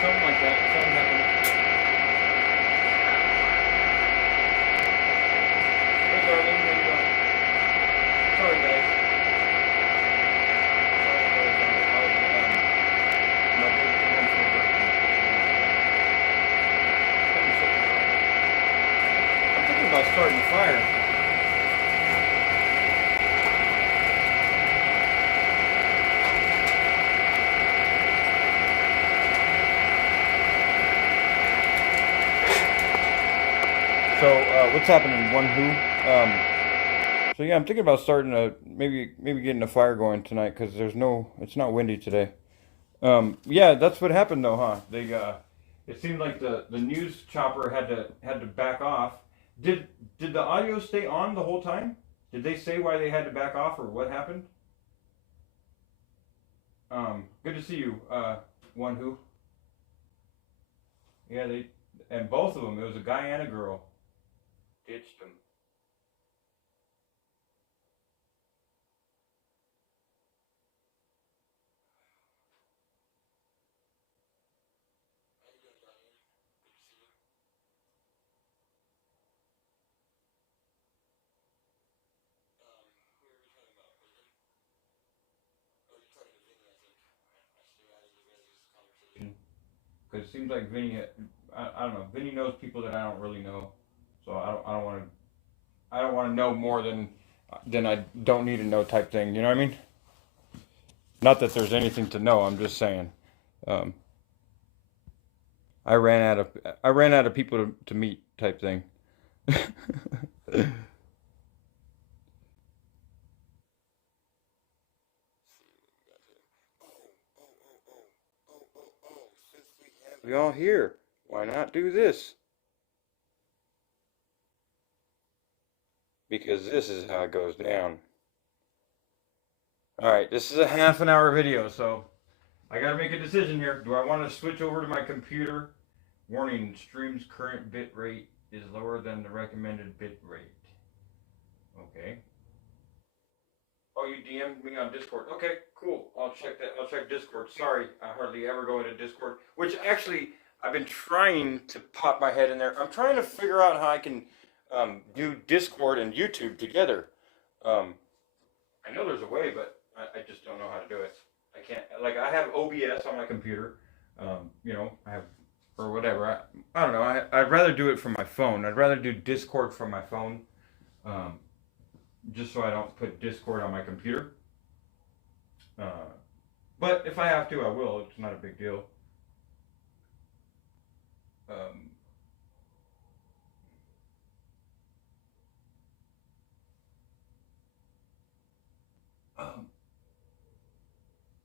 Something like that. Something happened. Hey, darling. How you doing? Sorry, guys. My baby came home from work. I'm thinking about starting a fire. So what's happening? One who? So yeah, I'm thinking about starting a maybe getting a fire going tonight because it's not windy today. Yeah, that's what happened though, huh? It seemed like the news chopper had to back off. Did the audio stay on the whole time? Did they say why they had to back off or what happened? Good to see you, one who. Yeah, and both of them. It was a guy and a girl. Ditched them. Because it seems like Vinny, I don't know, Vinny knows people that I don't really know, so I don't want to know more than I don't need to know type thing. You know what I mean? Not that there's anything to know. I'm just saying. Um, I ran out of people to meet type thing. we all here. Why not do this? Because this is how it goes down. Alright, this is a half an hour video, so I gotta make a decision here. Do I want to switch over to my computer? Warning, stream's current bit rate is lower than the recommended bit rate. Okay. Oh, you DM'd me on Discord. Okay, cool. I'll check that. I'll check Discord. Sorry, I hardly ever go into Discord. Which actually, I've been trying to pop my head in there. I'm trying to figure out how I can do Discord and YouTube together. I know there's a way, but I just don't know how to do it. I can't. Like, I have OBS on my computer. You know, I have, or whatever. I don't know. I'd rather do it from my phone. I'd rather do Discord from my phone. Just so I don't put Discord on my computer. But if I have to, I will. It's not a big deal.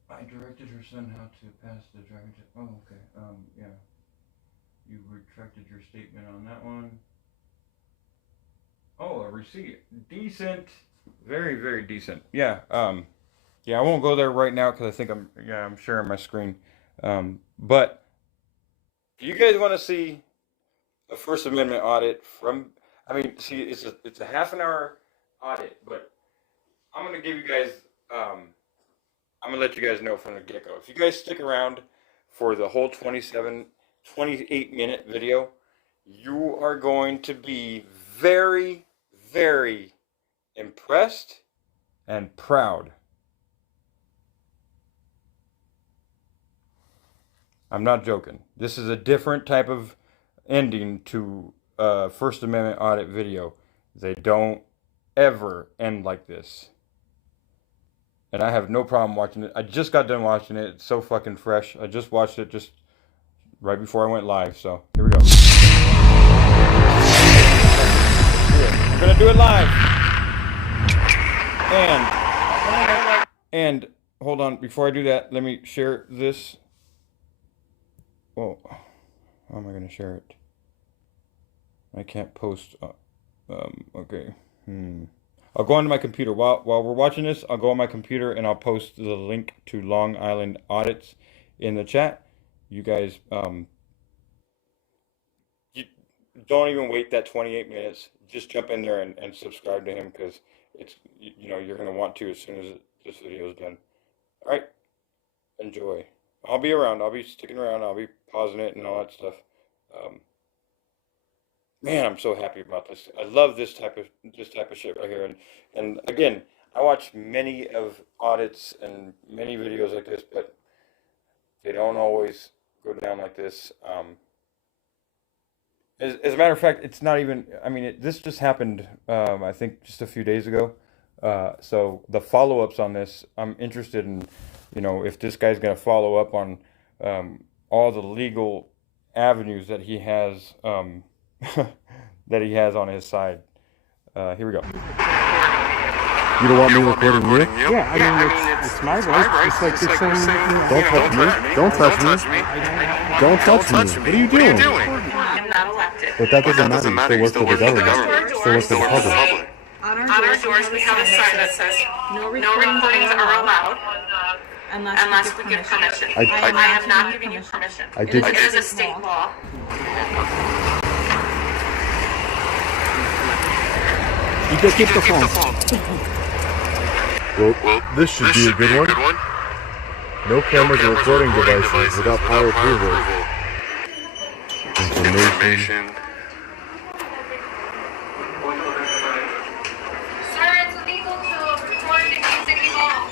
I directed her son how to pass the driving test. Oh, okay. Yeah. You retracted your statement on that one. Oh, a receipt. Decent. Very, very decent. Yeah. Yeah, I won't go there right now because I think I'm sharing my screen. But if you guys want to see a First Amendment audit from, I mean, see, it's a half an hour audit, but I'm gonna give you guys, I'm gonna let you guys know from the get-go. If you guys stick around for the whole 28-minute video, you are going to be very, very impressed and proud. I'm not joking. This is a different type of ending to a First Amendment audit video. They don't ever end like this. And I have no problem watching it. I just got done watching it. It's so fucking fresh. I just watched it just right before I went live. So here we go. We're gonna do it live. And hold on, before I do that, let me share this. Whoa, how am I gonna share it? I can't post. Okay. I'll go onto my computer while we're watching this. I'll go on my computer and I'll post the link to Long Island Audits in the chat. You guys, you don't even wait that 28 minutes. Just jump in there and subscribe to him because it's, you know, you're gonna want to as soon as this video is done. All right, enjoy. I'll be around. I'll be sticking around. I'll be pausing it and all that stuff. Man, I'm so happy about this. I love this type of shit right here. And again, I watch many of audits and many videos like this, but they don't always go down like this. As a matter of fact, it's not even. I mean, this just happened. I think just a few days ago. So the follow-ups on this, I'm interested in. You know, if this guy's gonna follow up on all the legal avenues that he has. That he has on his side. Here we go. You don't want me recording you? Yeah, I mean, it's my right. It's like you're saying, Don't touch me. Don't touch me. Don't touch me. What are you doing? I'm not elected. But that doesn't matter. You still work for the government. Still work for the public. On our doors, we have a sign that says, no recordings are allowed unless we give permission. I have not given you permission. It is a state law. You just keep the phone. Well, this should be a good one. No cameras or recording devices without prior approval. Information. Sir, it's illegal to record in City Hall.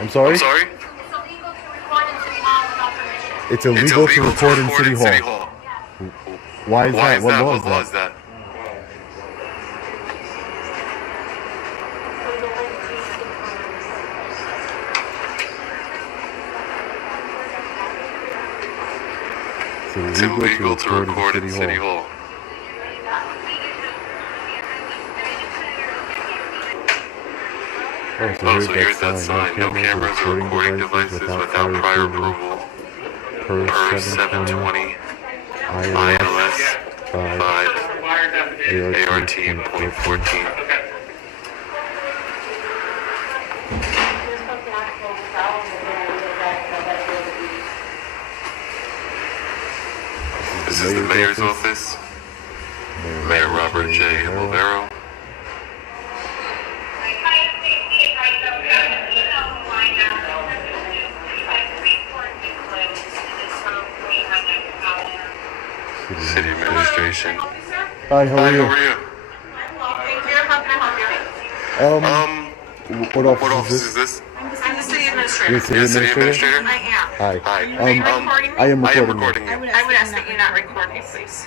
I'm sorry? It's illegal to record in City Hall without permission. It's illegal to record in City Hall. Why is that? What law is that? It's illegal to record in City Hall. Oh, so here's that sign. No cameras or recording devices without prior approval. per 720 ILS 5 ART.14. This is the mayor's office. Mayor Robert J. Olvero. City Administration. Hi, how are you? Thank you. How can I help you? What office is this? I'm the city administrator. You're the city administrator? I am. Hi. Are you recording me? I am recording you. I would ask that you not record me, please.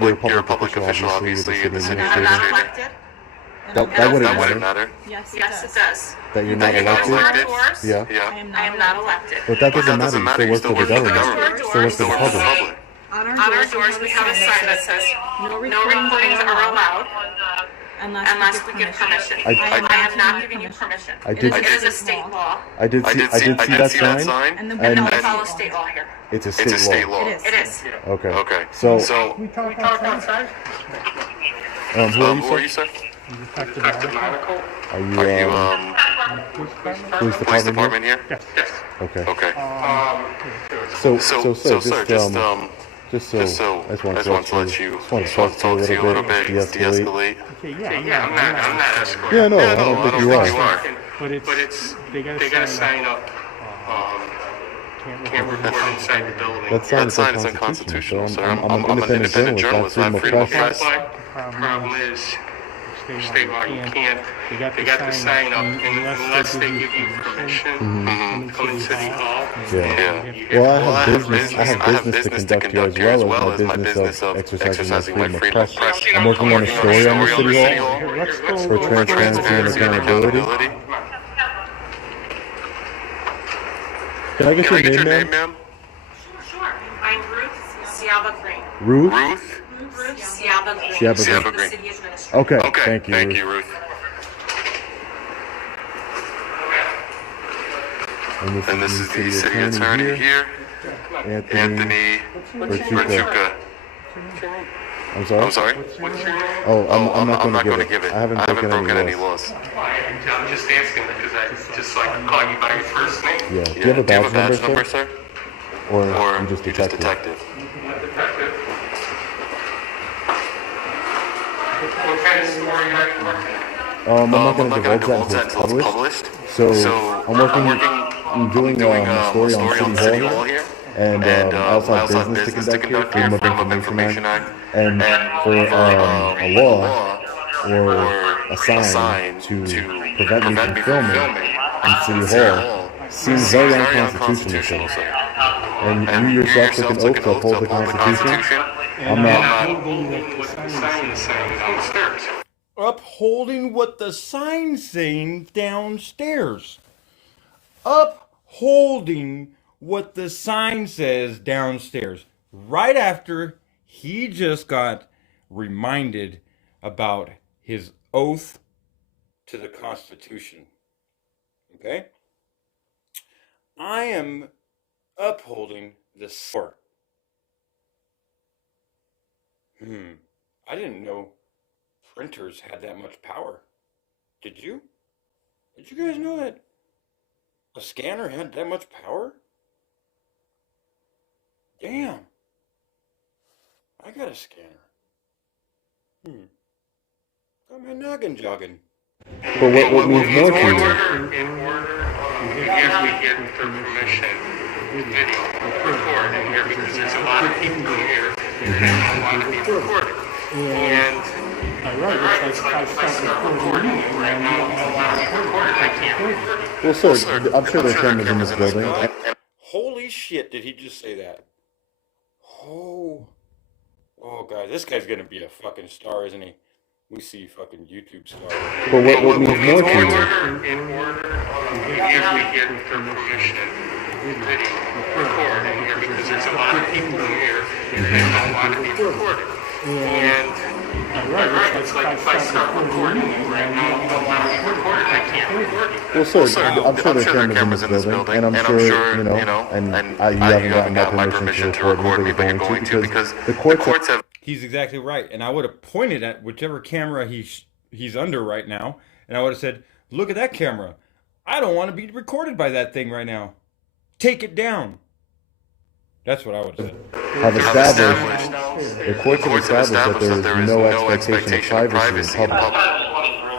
Well, you're a public official, obviously, you're the city I'm administrator. not elected. That wouldn't matter. Yes, it does. That you're not elected? Yeah. I am not elected. But that doesn't matter. You still work for the government. You still work for the public. On our doors, we have a sign that says, no recordings are allowed unless we give permission. I am not giving you permission. It is a state law. I did see that sign. And we follow state law here. It's a state law. It is. Okay. So, We talk outside. who are you, sir? Are you, police department here? Yes. Okay. So, So, just so, I just wanted to let you talk to you a little bit, de-escalate. okay, I'm not escorting. Yeah, no, I don't think you are. but it's, they gotta sign up. Can't record inside the building. That sign is unconstitutional, sir. I'm an independent journalist. I have freedom of press. The problem is, state law, you can't, they got the sign up, and unless they give you permission to come in City Hall. Yeah. Well, I have business to conduct here as well as my business of exercising my freedom of press. I'm working on a story on the City Hall for transparency and accountability. Can I get your name, ma'am? Sure. I'm Ruth Siaba Green. Ruth? Ruth Siaba Green. Siaba The Green. city administrator. Okay, thank you, Ruth. And this is the city attorney here, Anthony Bertuca. I'm sorry? Oh, I'm not going to give it. I haven't broken any laws. I'm just asking because I just like to call you by your first name. Yeah. Do you have a badge number, sir? Or I'm just detective? What kind of story are you working on? I'm not going to divulge that until it's published. So I'm doing a story on City Hall here. And I also have business to conduct here, Freedom of Information Act, and for a law or a sign to prevent me from filming in City Hall seems very unconstitutional, sir. And you yourself took an oath to uphold the Constitution. I'm not. Upholding what the sign's saying downstairs. Upholding what the sign says downstairs. Right after he just got reminded about his oath to the Constitution. Okay? I am upholding the sword. I didn't know printers had that much power. Did you? Did you guys know that a scanner had that much power? Damn. I got a scanner. Got my noggin jogging. But what means more to you? In order, if we get the permission, video record in here because there's a lot of people here and a lot of people recording. And it's like if I start recording right now, I can't record. Well, sir, I'm sure there are cameras in this building. Holy shit, did he just say that? Oh, guys, this guy's gonna be a fucking star, isn't he? We see fucking YouTube stars. But what means more to you? In order, if we get the permission, video record in here because there's a lot of people here and a lot of people recording. And Right, it's like if I start recording you right now, you don't want to be recorded, I can't record you. Well, sir, I'm sure there are cameras in this building, and I'm sure, you know, and you haven't gotten my permission to record me, but you're going to because the courts have... He's exactly right. And I would have pointed at whichever camera he's under right now, and I would have said, look at that camera. I don't want to be recorded by that thing right now. Take it down. That's what I would have said. Have established, the courts have established that there is no expectation of privacy in public.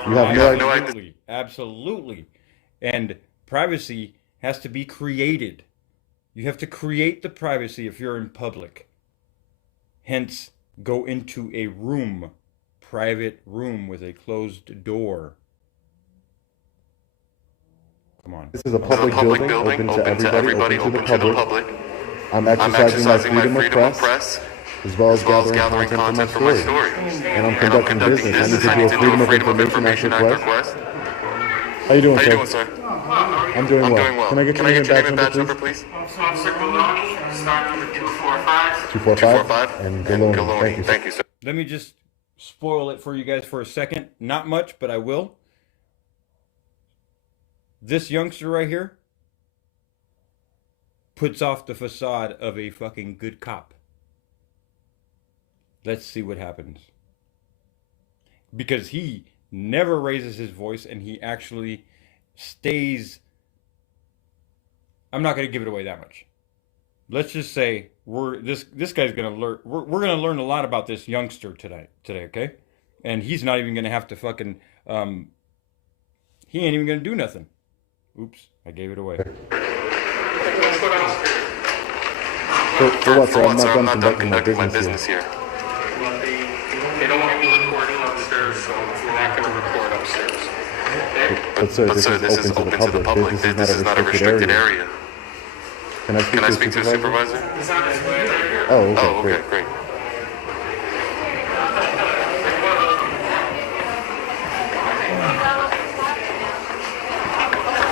You have no idea. Absolutely. Absolutely. And privacy has to be created. You have to create the privacy if you're in public. Hence, go into a room, private room with a closed door. Come on. This is a public building, open to everybody, open to the public. I'm exercising my freedom of press, as well as gathering content for my story. And I'm conducting business. I need to do a Freedom of Information Act request. How you doing, sir? I'm doing well. Can I get your name and badge number, please? Officer Galani, start number 245. 245? And Galoni. Thank you, sir. Let me just spoil it for you guys for a second. Not much, but I will. This youngster right here puts off the facade of a fucking good cop. Let's see what happens. Because he never raises his voice and he actually stays... I'm not going to give it away that much. Let's just say this guy's going to learn... We're going to learn a lot about this youngster today, okay? And he's not even going to have to fucking... he ain't even going to do nothing. Oops, I gave it away. For what, sir? I'm not done conducting my business here. They don't want me recording upstairs, so we're not going to record upstairs. Okay? But sir, this is open to the public. This is not a restricted area. Can I speak to a supervisor? He's on his way right here. Oh, okay, great.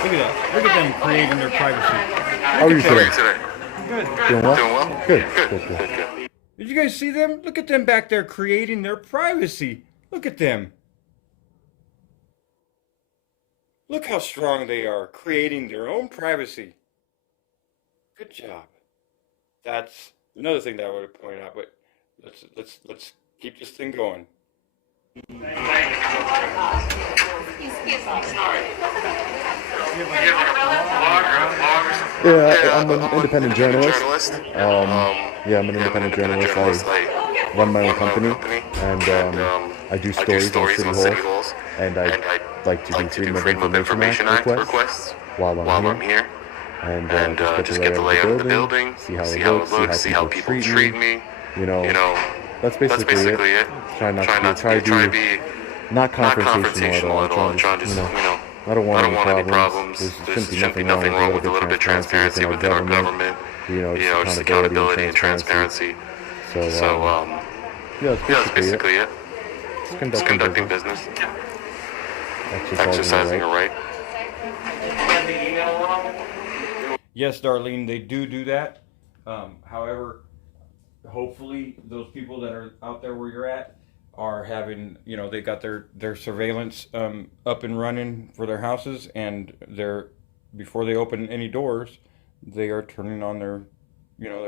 Look at that. Look at them creating their privacy. How are you today? Good. Doing well? Good. Did you guys see them? Look at them back there creating their privacy. Look at them. Look how strong they are, creating their own privacy. Good job. That's another thing that I would have pointed out, but let's keep this thing going. Yeah, I'm an independent journalist. I'm an independent journalist. I run my own company, and I do stories on City Halls, and I like to do Freedom of Information Act requests while I'm here, and just get the layout of the building, see how it looks, see how people treat me. You know, that's basically it. Try to be not confrontational at all. Trying to just, I don't want any problems. There's simply nothing wrong with a little bit of transparency within our government. Just accountability and transparency. So yeah, that's basically it. It's conducting business. Exercising a right. Yes, Darlene, they do that. However, hopefully those people that are out there where you're at are having, they got their surveillance up and running for their houses, and before they open any doors, they are turning on their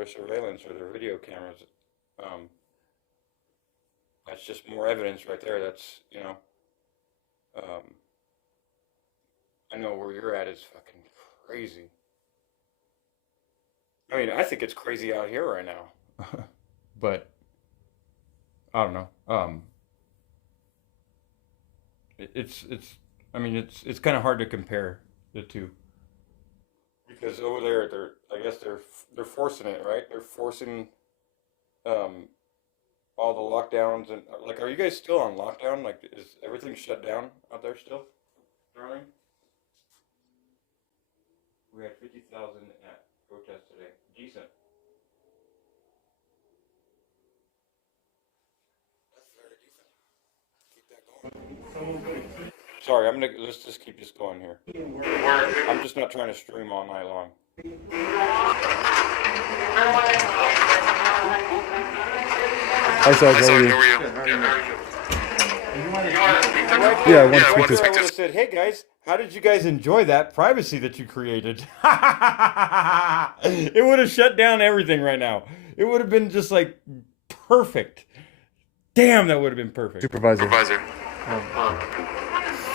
surveillance or their video cameras. That's just more evidence right there. That's, I know where you're at is fucking crazy. I mean, I think it's crazy out here right now. But I don't know. It's kind of hard to compare the two, because over there I guess they're forcing it, right? They're forcing all the lockdowns, and are you guys still on lockdown? Is everything shut down out there still? Darling? We had 50,000 at protest today. Decent. Sorry, let's just keep this going here. I'm just not trying to stream all night long. Hi, Sarge, how are you? How are you? Yeah, I want to speak I to. would have said, hey guys, how did you guys enjoy that privacy that you created? It would have shut down everything right now. It would have been just like perfect. Damn, that would have been perfect. Supervisor.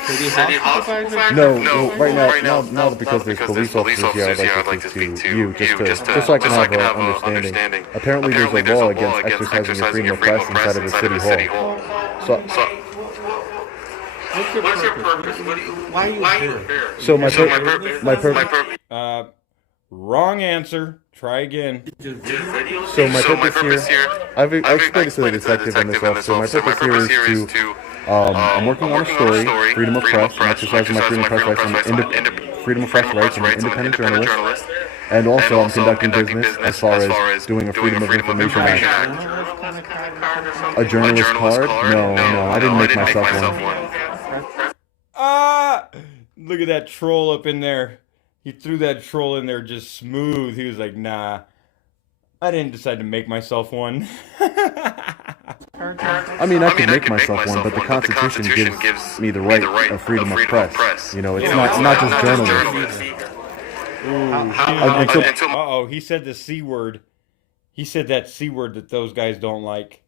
City Hall supervisor? No, well, right now, because there's police officers here, I'd like to speak to you, just so I can have an understanding. Apparently, there's a law against exercising your freedom of press inside of the city hall. So, What's your purpose? Why are you here? so my purpose. Wrong answer. Try again. So my purpose here, I've explained to the detective and this officer. My purpose here is to, I'm working on a story, freedom of press, and exercising my freedom of press rights. I'm freedom of press rights. I'm an independent journalist, and also I'm conducting business as far as doing a Freedom of Information Act. A journalist card? No, I didn't make myself one. Look at that troll up in there. He threw that troll in there just smooth. He was like, nah, I didn't decide to make myself one. I mean, I can make myself one, but the Constitution gives me the right of freedom of press. You know, it's not just journalism. Uh-oh, he said the C word. He said that C word that those guys don't like.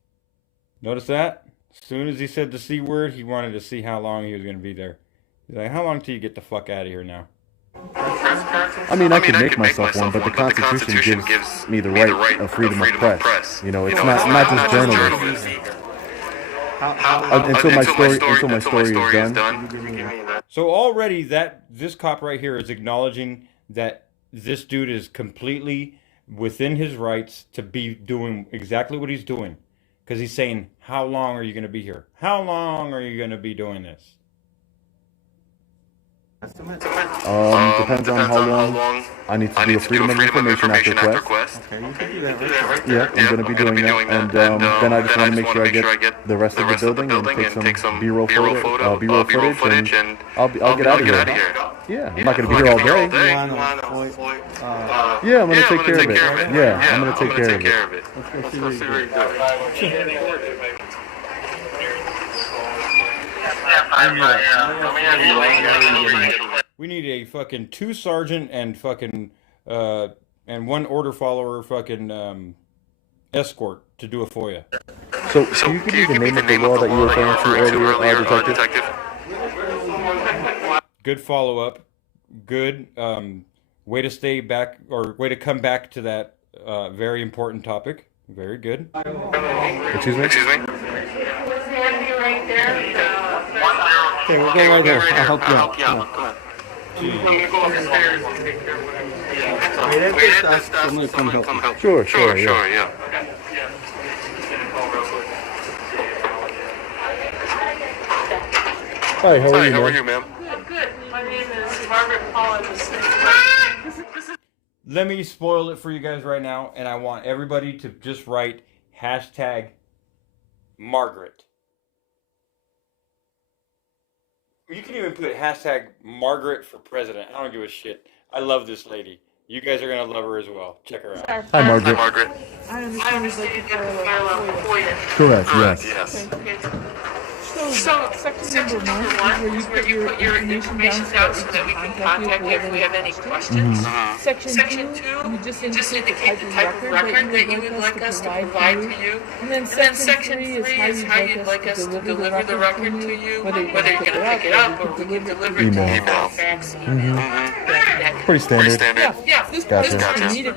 Notice that? As soon as he said the C word, he wanted to see how long he was going to be there. He's like, how long till you get the fuck out of here now? I mean, I can make myself one, but the Constitution gives me the right of freedom of press. You know, it's not just journalism. Until my story is done. So already this cop right here is acknowledging that this dude is completely within his rights to be doing exactly what he's doing. Because he's saying, how long are you going to be here? How long are you going to be doing this? Depends on how long I need to do a Freedom of Information Act request. Okay, you can do that, right? Yeah, I'm going to be doing that, and then I just want to make sure I get the rest of the building and take some B-roll footage, and I'll get out of here. Yeah, I'm not going to be here all day. Yeah, I'm going to take care of it. Yeah, I'm going to take care of it. Let's go see what you do. We need a fucking 2 sergeant and fucking and 1 order follower fucking escort to do a FOIA. So, can you give me the name of the law that you were referring to earlier, Detective? Good follow up. Good way to stay back or way to come back to that very important topic. Very good. Excuse me. Okay, we'll go right there. I'll help you out. I'm gonna go upstairs and take care of whatever. Wait at this desk. Somebody come help you. Sure, yeah. Hi, how are you, ma'am? Good. My name is Margaret Paul. Let me spoil it for you guys right now, and I want everybody to just write hashtag Margaret. You can even put hashtag Margaret for president. I don't give a shit. I love this lady. You guys are going to love her as well. Check her out. Hi, Margaret. I understand you'd like to file a FOIA. Correct, yes. Okay. So, section number 1 is where you put your information down so that we can contact you if we have any questions. Section 2, you just indicate the type of record that you would like us to provide to you. And then section 3 is how you'd like us to deliver the record to you, whether you're going to pick it up or we can deliver it to you by fax, email. Pretty standard. Yeah, this Gotcha. is for me to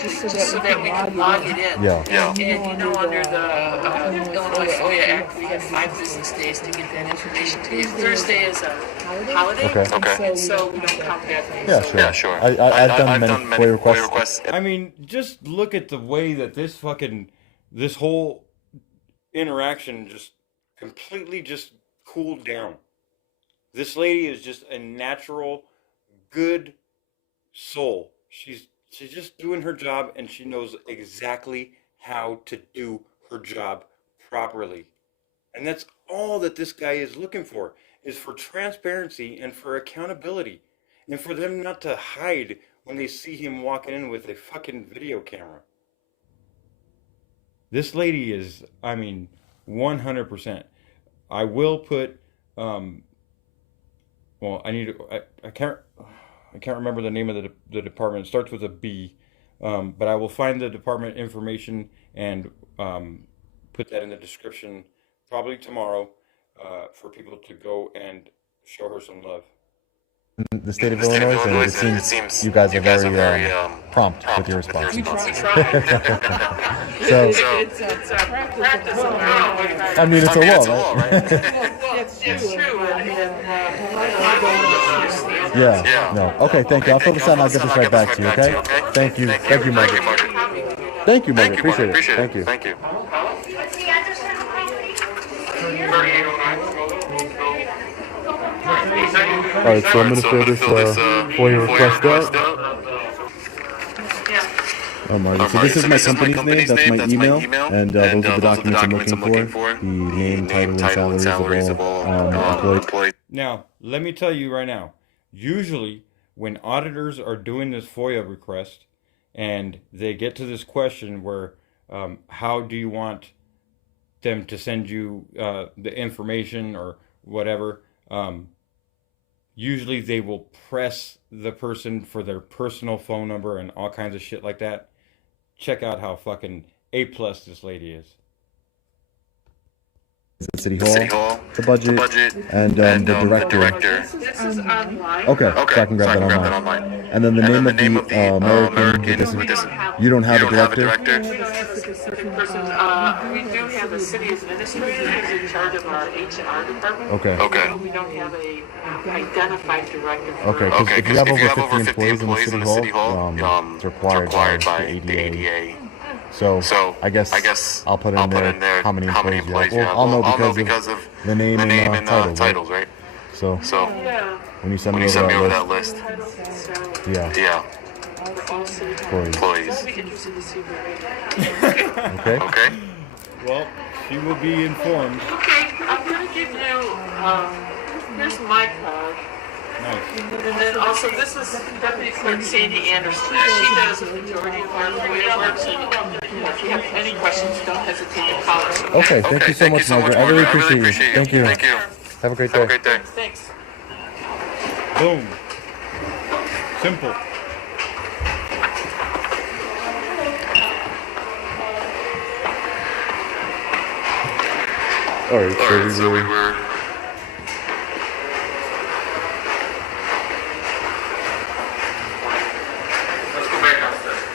just so that we can log it in. Yeah. And you know, under the Illinois FOIA Act, we have 5 business days to get that information to you. Thursday is a holiday, and so we don't count that. Yeah, sure. I've done many FOIA requests. I mean, just look at the way that this whole interaction just completely just cooled down. This lady is just a natural, good soul. She's just doing her job, and she knows exactly how to do her job properly. And that's all that this guy is looking for, is for transparency and for accountability. And for them not to hide when they see him walking in with a fucking video camera. This lady is, 100%. I will put well, I can't remember the name of the department. It starts with a B, but I will find the department information and put that in the description probably tomorrow for people to go and show her some love. In the state of Illinois, and it seems you guys are very prompt with your responses. So, It's a practice of law. I mean, it's a law, right? It's true. Yeah. No. Okay. Thank you. I'll fill this out and I'll get this right back to you. Okay. Thank you. Thank you, Margaret. Thank you, Margaret. Appreciate it. Thank you. Thank you. All right. So I'm gonna fill this FOIA request out. Oh, Margaret. So this is my company's name. That's my email, and those are the documents I'm looking for. The name, title, and salaries of all employees. Now, let me tell you right now, usually when auditors are doing this FOIA request and they get to this question where how do you want them to send you the information or whatever, usually they will press the person for their personal phone number and all kinds of shit like that. Check out how fucking A+ this lady is. The city hall, the budget, and the director. This is online. Okay, so I can grab that online. And then the name of the American. You don't have a director. We don't have a specific person. We do have a city administrator who's in charge of our H&R department. Okay. We don't have a identified director. Okay, because if you have over 50 employees in the city hall, it's required by the ADA. So I guess I'll put in there how many employees you have. Well, I'll know because of the name and titles, right? So when you send me over that list, yeah. Employees. Okay. Well, she will be informed. Okay, I'm going to give you, here's my card. Nice. And then also, this is Deputy Clerk Sandy Anderson. She does the majority of our FOIA work, so if you have any questions, don't hesitate to call us. Okay, thank you so much, Margaret. I really appreciate you. Thank you. Have a great day. Thanks. Boom. Simple. Alright, so we were...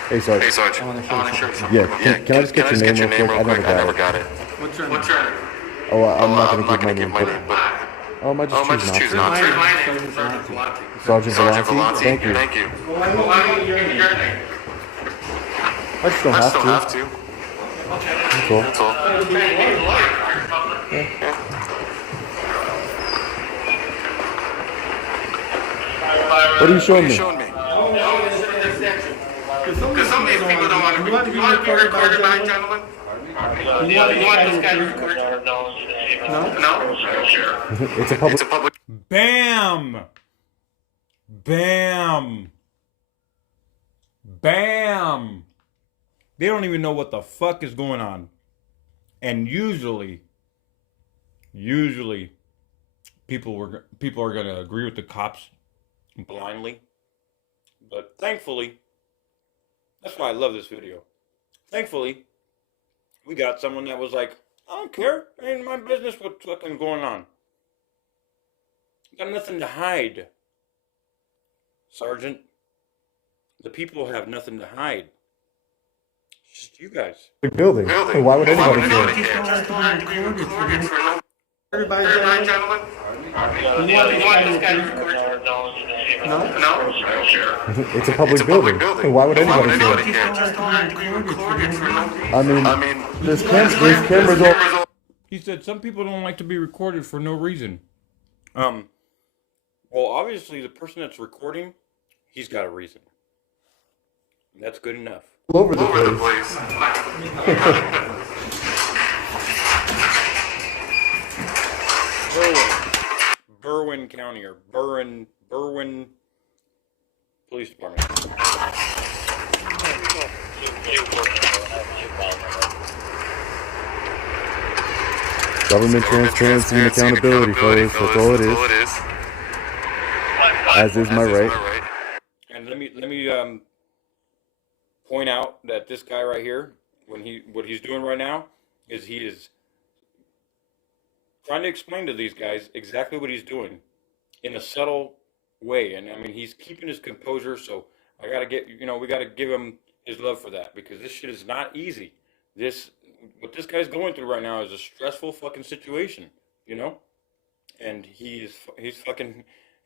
Hey, Sarge. I want to show something. Yeah, can I just get your name real quick? I never got it. What's your name? Oh, I'm not going to keep my name, but... Oh, I might just choose not to. My name is Sergeant Velati. Sergeant Velati? Thank you. Well, why don't you give me your name? I just don't have to. Cool. That's all. What are you showing me? Because some of these people don't want to be. You want to be recorded by, gentlemen? You want this guy to record you? No? Sure. It's a public... Bam! Bam! Bam! They don't even know what the fuck is going on. And usually people are going to agree with the cops blindly. But thankfully, that's why I love this video. Thankfully, we got someone that was like, I don't care. It ain't my business what's fucking going on. Got nothing to hide. Sergeant, the people have nothing to hide. It's just you guys. Building. Why would anybody care? Everybody, gentlemen? You want this guy to record you? No? Sure. It's a public building. Why would anybody care? I mean, there's cameras all... He said some people don't like to be recorded for no reason. Well, obviously the person that's recording, he's got a reason. And that's good enough. All over the place. Berwyn County or Berwyn Police Department. Government transparency and accountability, fellas. That's all it is. As is my right. And let me point out that this guy right here, what he's doing right now is he is trying to explain to these guys exactly what he's doing in a subtle way. And I mean, he's keeping his composure, so we got to give him his love for that, because this shit is not easy. What this guy's going through right now is a stressful fucking situation, and he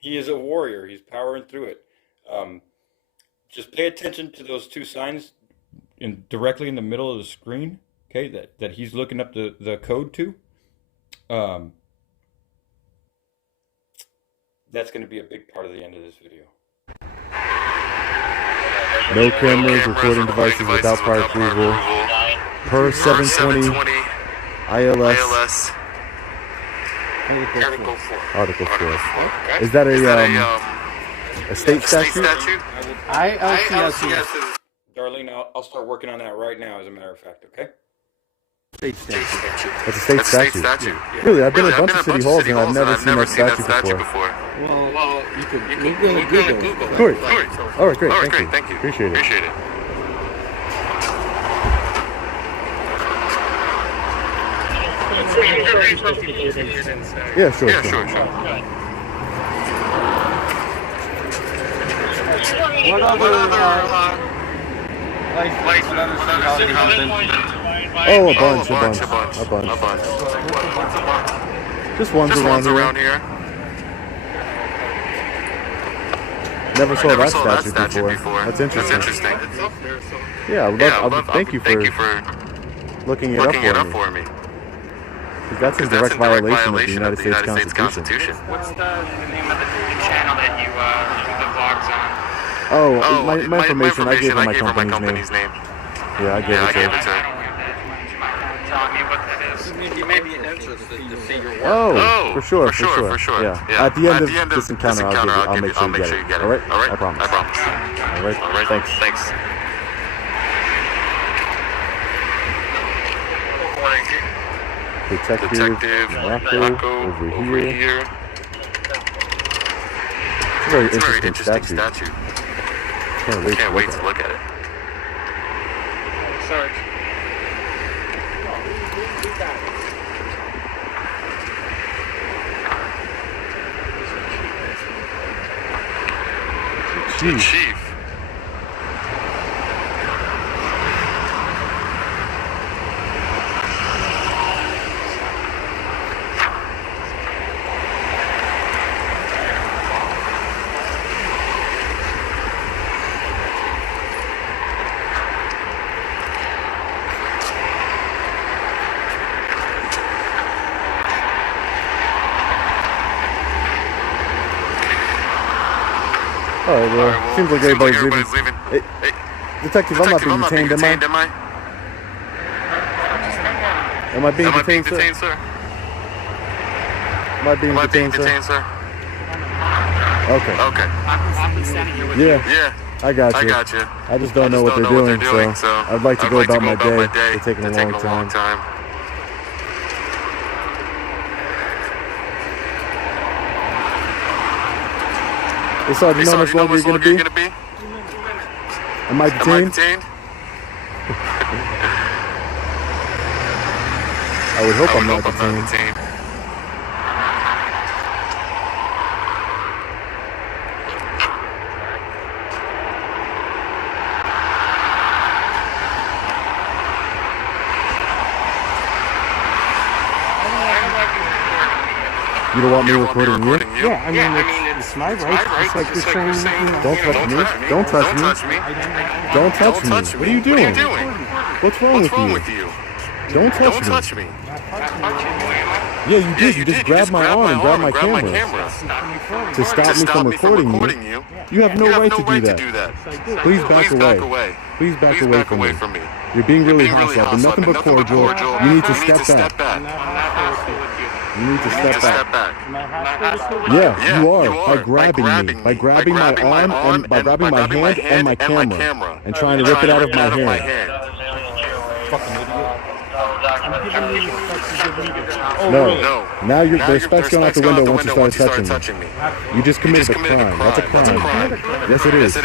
is a warrior. He's powering through it. Just pay attention to those two signs directly in the middle of the screen, okay, that he's looking up the code to. That's going to be a big part of the end of this video. No cameras, recording devices without prior approval. Per 720 ILS. Article 4. Is that a state statute? ILCS. Darlene, I'll start working on that right now, as a matter of fact, okay? State statute. That's a state statute. Really, I've been in a bunch of city halls and I've never seen that statute before. Well, you could Google. Great. All right, great. Thank you. Appreciate it. Yeah, sure. What other city halls have been? Oh, a bunch. Just ones around here. Never saw that statute before. That's interesting. Yeah, I would thank you for looking it up for me. Because that's in direct violation of the United States Constitution. What's the name of the channel that you do the vlogs on? Oh, my information, I gave her my company's name. Yeah, I gave it to her. Telling me what that is. You may be interested to see your work. Oh, for sure. Yeah. At the end of this encounter, I'll make sure you get it. All right? I promise. All right. Thanks. Detective Rocco over here. It's a very interesting statute. Can't wait to look at it. Sorry. Chief. Alright, well, seems like everybody's leaving. Hey, Detective, I'm not being detained, am I? Am I being detained, sir? Am I being detained, sir? Okay. Yeah, I got you. I just don't know what they're doing, so I'd like to go about my day. It's taking a long time. Hey, Sergeant, how much longer are you going to be? Am I detained? I would hope I'm not detained. You don't want me recording you? Yeah, I mean, it's my right. It's like you're saying, don't touch me. Don't touch me. Don't touch me. What are you doing? What's wrong with you? Don't touch me. Yeah, you did. You just grabbed my arm and grabbed my camera. To stop me from recording you. You have no right to do that. Please back away. Please back away from me. You're being really hostile, but nothing but cordial. You need to step back. You need to step back. Yeah, you are. By grabbing me. By grabbing my arm and by grabbing my hand and my camera. And trying to rip it out of my hand. Fucking idiot. No. Now the respect's going out the window once you started touching me. You just committed a crime. That's a crime. Yes, it is.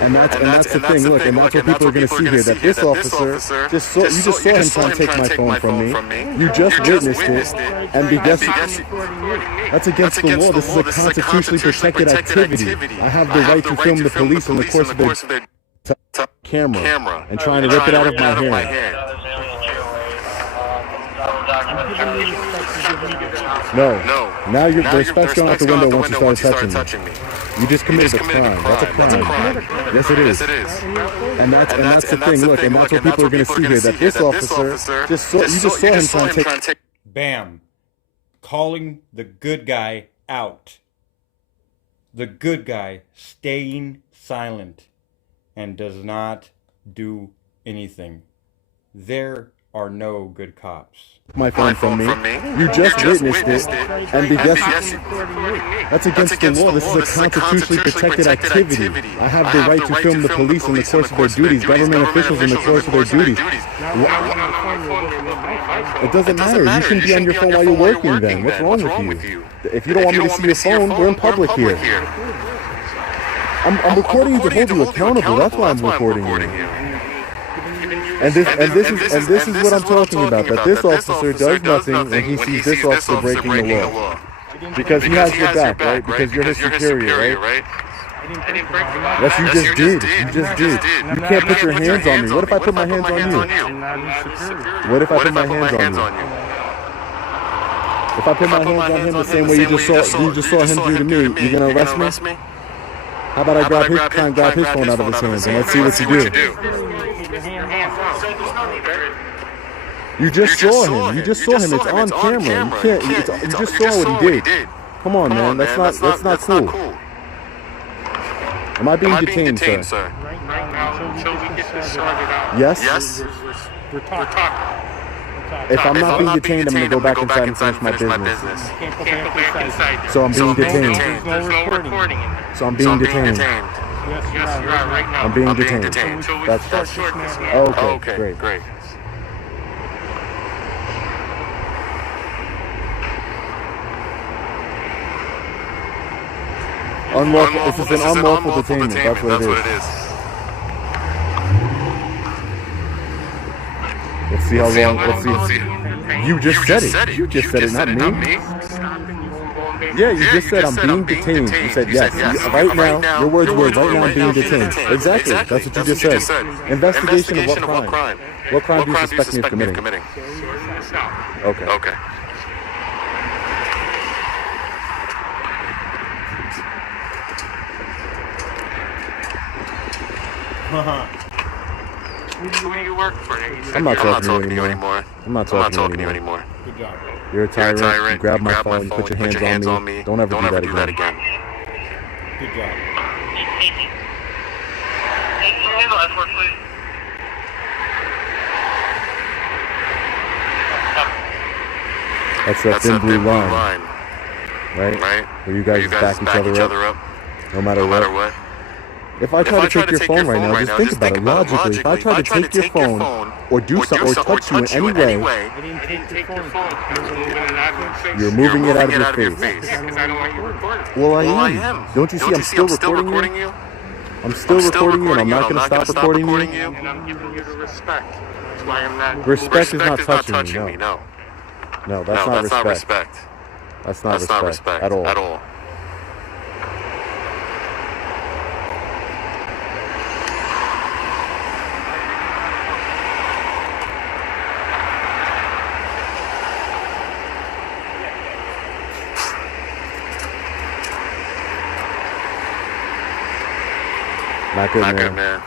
And that's the thing. Look, and that's what people are going to see here. That this officer just saw him trying to take my phone from me. You just witnessed it, and guess that's against the law. This is a constitutionally protected activity. I have the right to film the police in the course of their camera and trying to rip it out of my hand. No. Now the respect's going out the window once you started touching me. You just committed a crime. That's a crime. Yes, it is. And that's the thing. Look, and that's what people are going to see here. That this officer just saw him trying to take. Bam. Calling the good guy out. The good guy staying silent and does not do anything. There are no good cops. My phone from me. You just witnessed it, and guess that's against the law. This is a constitutionally protected activity. I have the right to film the police in the course of their duties, government officials in the course of their duties. It doesn't matter. You shouldn't be on your phone while you're working then. What's wrong with you? If you don't want me to see your phone, we're in public here. I'm recording you to hold you accountable. That's why I'm recording you. And this is what I'm talking about. That this officer does nothing when he sees this officer breaking the law. Because he has your back, right? Because you're his superior, right? Yes, you just did. You can't put your hands on me. What if I put my hands on you? What if I put my hands on you? If I put my hands on him the same way you just saw him do to me, you gonna arrest me? How about I try and grab his phone out of his hands and let's see what you do. You just saw him. It's on camera. You just saw what he did. Come on, man. That's not cool. Am I being detained, sir? Right now, until we get this sorted out. Yes? We're talking. If I'm not being detained, I'm going to go back inside and finish my business. Can't go back inside. So I'm being detained. There's no recording in there. So I'm being detained. Yes, you are right now. I'm being detained. That's okay. Great. This is an unlawful detainment. That's what it is. Let's see how long. Let's see. You just said it. You just said it, not me. Yeah, you just said I'm being detained. You said yes. Right now, your words were right now I'm being detained. Exactly. That's what you just said. Investigation of what crime? What crime do you suspect me of committing? Okay. Who do you work for? I'm not talking to you anymore. I'm not talking to you anymore. Good job. You're a tyrant. You grab my phone. You put your hands on me. Don't ever do that again. Good job. That's that thin blue line, right? Where you guys back each other up, no matter what. If I try to take your phone right now, just think about it logically. If I try to take your phone or do something or touch you in any way, I didn't take your phone. you're moving it out of your face. Because I don't want you recording. Well, I am. Don't you see I'm still recording you? I'm still recording you, and I'm not going to stop recording you. And I'm giving you the respect. That's why I'm not. Respect is not touching me. No, that's not respect. That's not respect at all. Not good, man.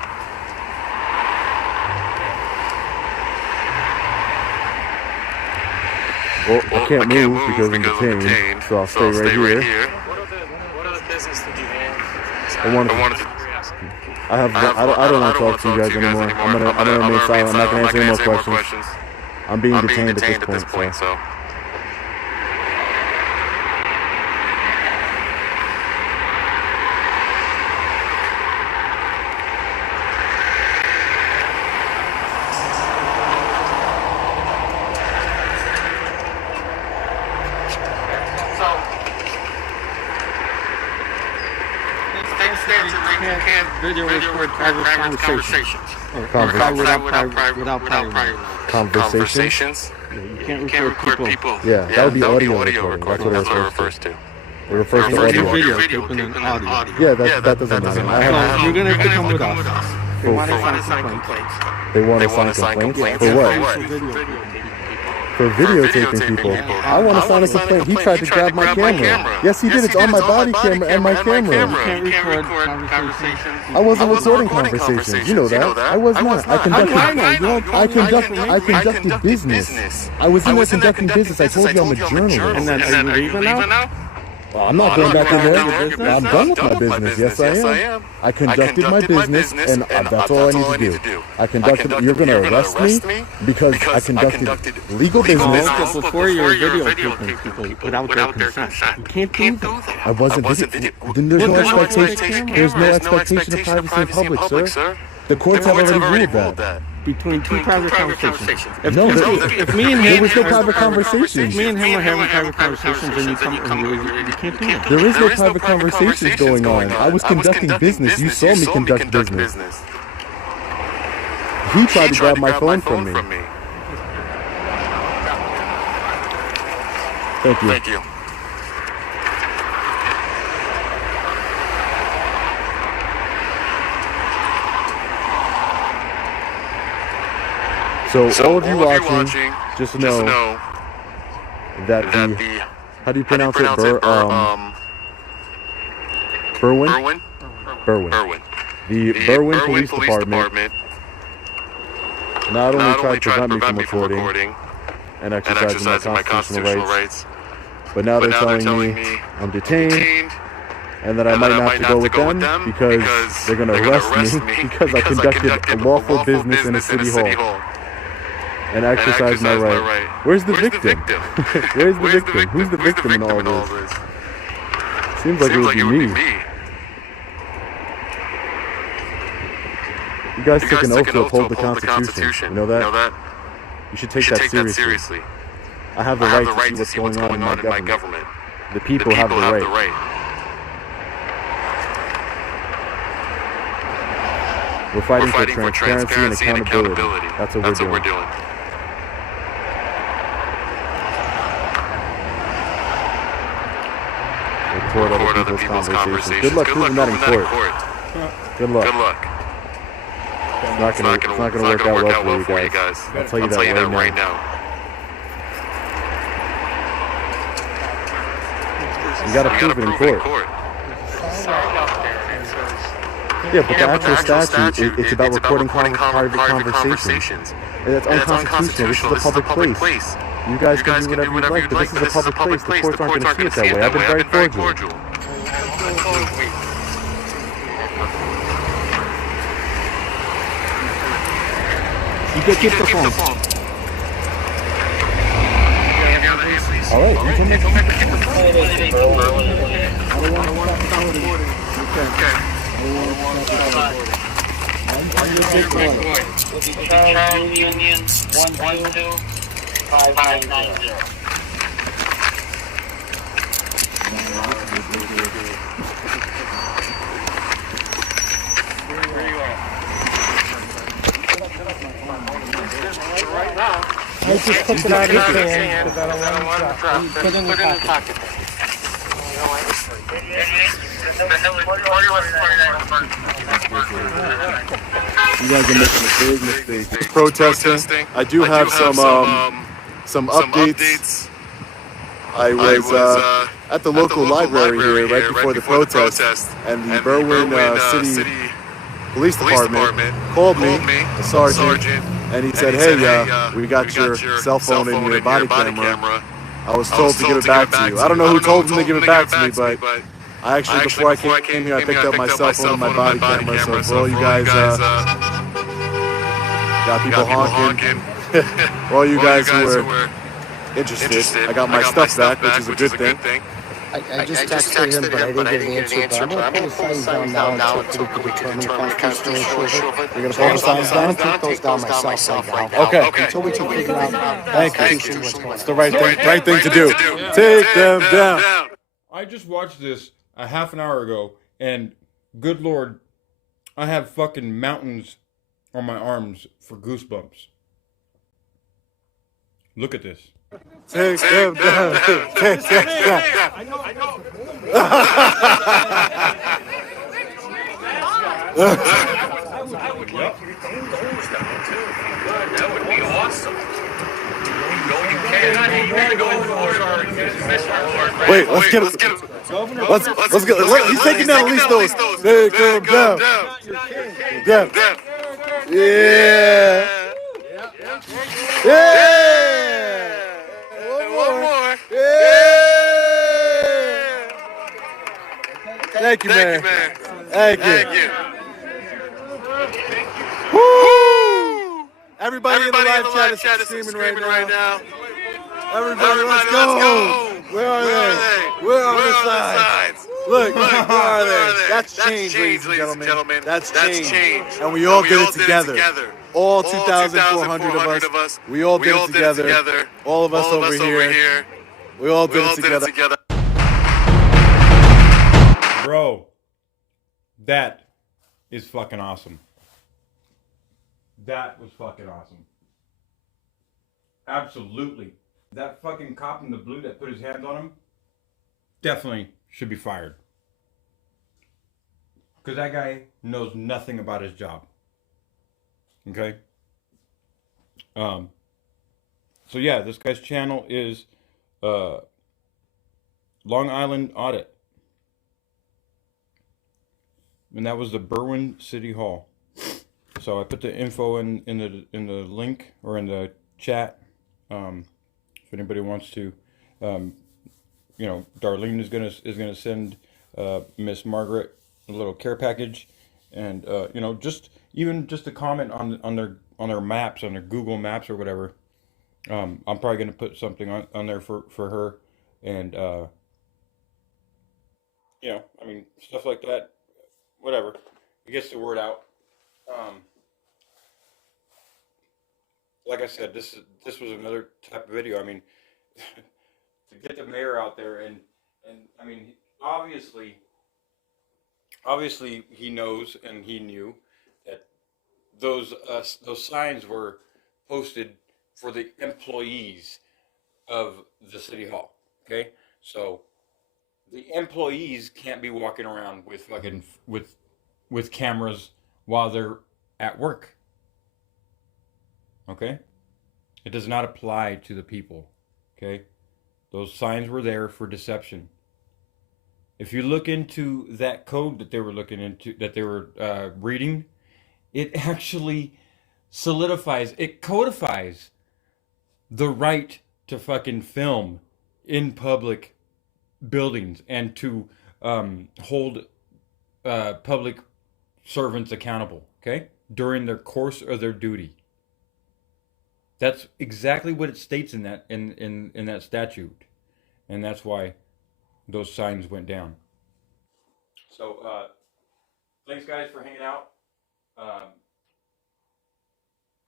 Well, I can't move because I'm detained, so I'll stay right here. What other business did you have? I don't want to talk to you guys anymore. I'm gonna remain silent. I'm not gonna answer any more questions. I'm being detained at this point, so. video record private conversations. Or without private. Conversations? You can't record people. Yeah, that would be audio recording. That's what it refers to. It refers to audio. Videotaping and audio. Yeah, that doesn't matter. So you're going to have to come with us. They want to sign complaints. They want to sign complaints? For what? For videotaping people. I want to sign a complaint. He tried to grab my camera. Yes, he did. It's on my body camera and my camera. You can't record conversations. I wasn't recording conversations. You know that. I was not. I conducted business. I was in there conducting business. I told you I'm a journalist. And then are you leaving now? Well, I'm not going back in there. I'm done with my business. Yes, I am. I conducted my business, and that's all I need to do. I conducted. You're going to arrest me because I conducted legal business. No, before you're videotaping people without their consent. You can't do that. I wasn't. Then there's no expectation. There's no expectation of privacy in public, sir. The courts have already ruled that. Between two private conversations. If me and him, there was no private conversations. If me and him are having private conversations, and you come, you can't do that. There is no private conversations going on. I was conducting business. You saw me conduct business. He tried to grab my phone from me. Thank you. So all of you watching, just know that the, how do you pronounce it? Berwyn? Berwyn. The Berwyn Police Department not only tried to prevent me from recording and exercising my constitutional rights, but now they're telling me I'm detained and that I might not have to go with them because they're going to arrest me because I conducted a lawful business in a city hall. And exercise my right. Where's the victim? Where's the victim? Who's the victim in all this? Seems like it would be me. You guys take an oath to uphold the Constitution. You know that? You should take that seriously. I have the right to see what's going on in my government. The people have the right. We're fighting for transparency and accountability. That's what we're doing. Record other people's conversations. Good luck proving that in court. Good luck. It's not going to work out well for you guys. I'll tell you that right now. You got to prove it in court. Yeah, but the actual statute, it's about recording private conversations. And that's unconstitutional. This is a public place. You guys can do whatever you like, but this is a public place. The courts aren't going to see it that way. I've been very cordial. You can keep the phone. All right, you can make it. Charles Union 12590. I just took it out of his hand because I don't want to put it in the pocket. You guys are making a big mistake. Protesting. I do have some updates. I was at the local library here right before the protest, and the Berwyn City Police Department called me, a sergeant, and he said, "Hey, we got your cell phone and your body camera. I was told to give it back to you." I don't know who told him to give it back to me, but I actually, before I came here, I picked up my cell phone and my body camera. So for all you guys, got people honking. For all you guys who were interested, I got my stuff back, which is a good thing. I just texted him, but I didn't get an answer. But I'm going to pull the signs down now until we can determine constitutional approval. You're going to pull the signs down? I'm going to take those down myself right now. Okay. Until we can figure out Thank you. what's going on. It's the right thing to do. Take them down. I just watched this a half an hour ago, and good Lord, I have fucking mountains on my arms for goosebumps. Look at this. Take them down. Take them down. I know. I would like you to take those down too. That would be awesome. Wait, let's get him. Let's get. He's taking down at least those. Take them down. Down. Yeah. Yeah. One more. Yeah. Thank you, man. Thank you. Woo! Everybody in the live chat is screaming right now. Everybody, let's go. Where are they? Where are the signs? Look, where are they? That's change, ladies and gentlemen. That's change. And we all did it together. All 2,400 of us. We all did it together. All of us over here. We all did it together. Bro, that is fucking awesome. That was fucking awesome. Absolutely. That fucking cop in the blue that put his hands on him definitely should be fired. Because that guy knows nothing about his job. Okay? So yeah, this guy's channel is Long Island Audit. And that was the Berwyn City Hall. So I put the info in the link or in the chat. If anybody wants to, Darlene is gonna send Miss Margaret a little care package, and just a comment on their maps, on their Google Maps or whatever. I'm probably gonna put something on there for her, and stuff like that. Whatever, it gets the word out. Like I said, this was another type of video. I mean, to get the mayor out there and I mean, obviously he knows and he knew that those signs were posted for the employees of the city hall. Okay, so the employees can't be walking around with fucking with cameras while they're at work. Okay? It does not apply to the people. Okay? Those signs were there for deception. If you look into that code that they were reading, it actually solidifies, it codifies the right to fucking film in public buildings and to hold public servants accountable, okay? During their course of their duty. That's exactly what it states in that in that statute, and that's why those signs went down. So, thanks guys for hanging out.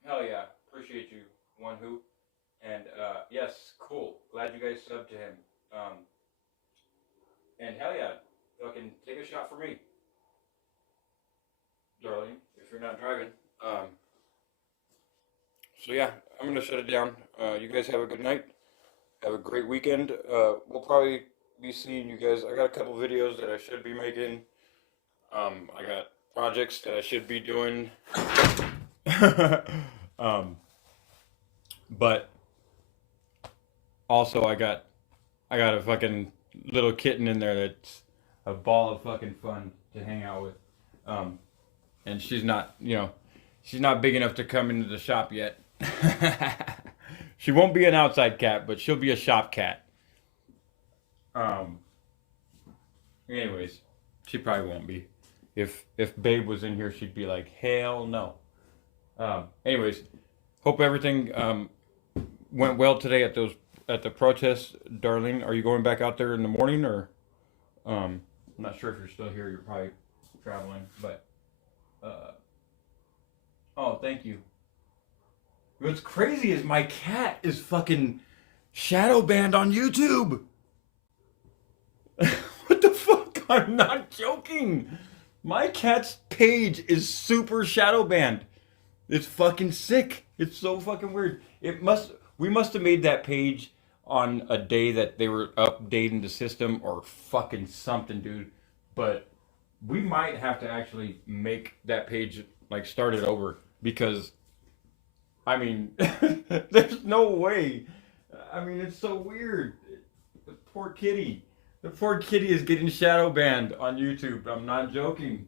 Hell yeah, appreciate you, One Who, and yes, cool. Glad you guys subbed to him. And hell yeah, fucking take a shot for me, darling, if you're not driving. So yeah, I'm gonna shut it down. You guys have a good night. Have a great weekend. We'll probably be seeing you guys. I got a couple videos that I should be making. I got projects that I should be doing. But also I got a fucking little kitten in there that's a ball of fucking fun to hang out with. And she's not big enough to come into the shop yet. She won't be an outside cat, but she'll be a shop cat. Anyways, she probably won't be. If Babe was in here, she'd be like, hell no. Anyways, hope everything went well today at the protests. Darlene, are you going back out there in the morning, or I'm not sure if you're still here. You're probably traveling, but oh, thank you. What's crazy is my cat is fucking shadow banned on YouTube. What the fuck? I'm not joking. My cat's page is super shadow banned. It's fucking sick. It's so fucking weird. We must have made that page on a day that they were updating the system or fucking something, dude. But we might have to actually make that page like start it over because I mean there's no way. I mean it's so weird. The poor kitty. The poor kitty is getting shadow banned on YouTube. I'm not joking.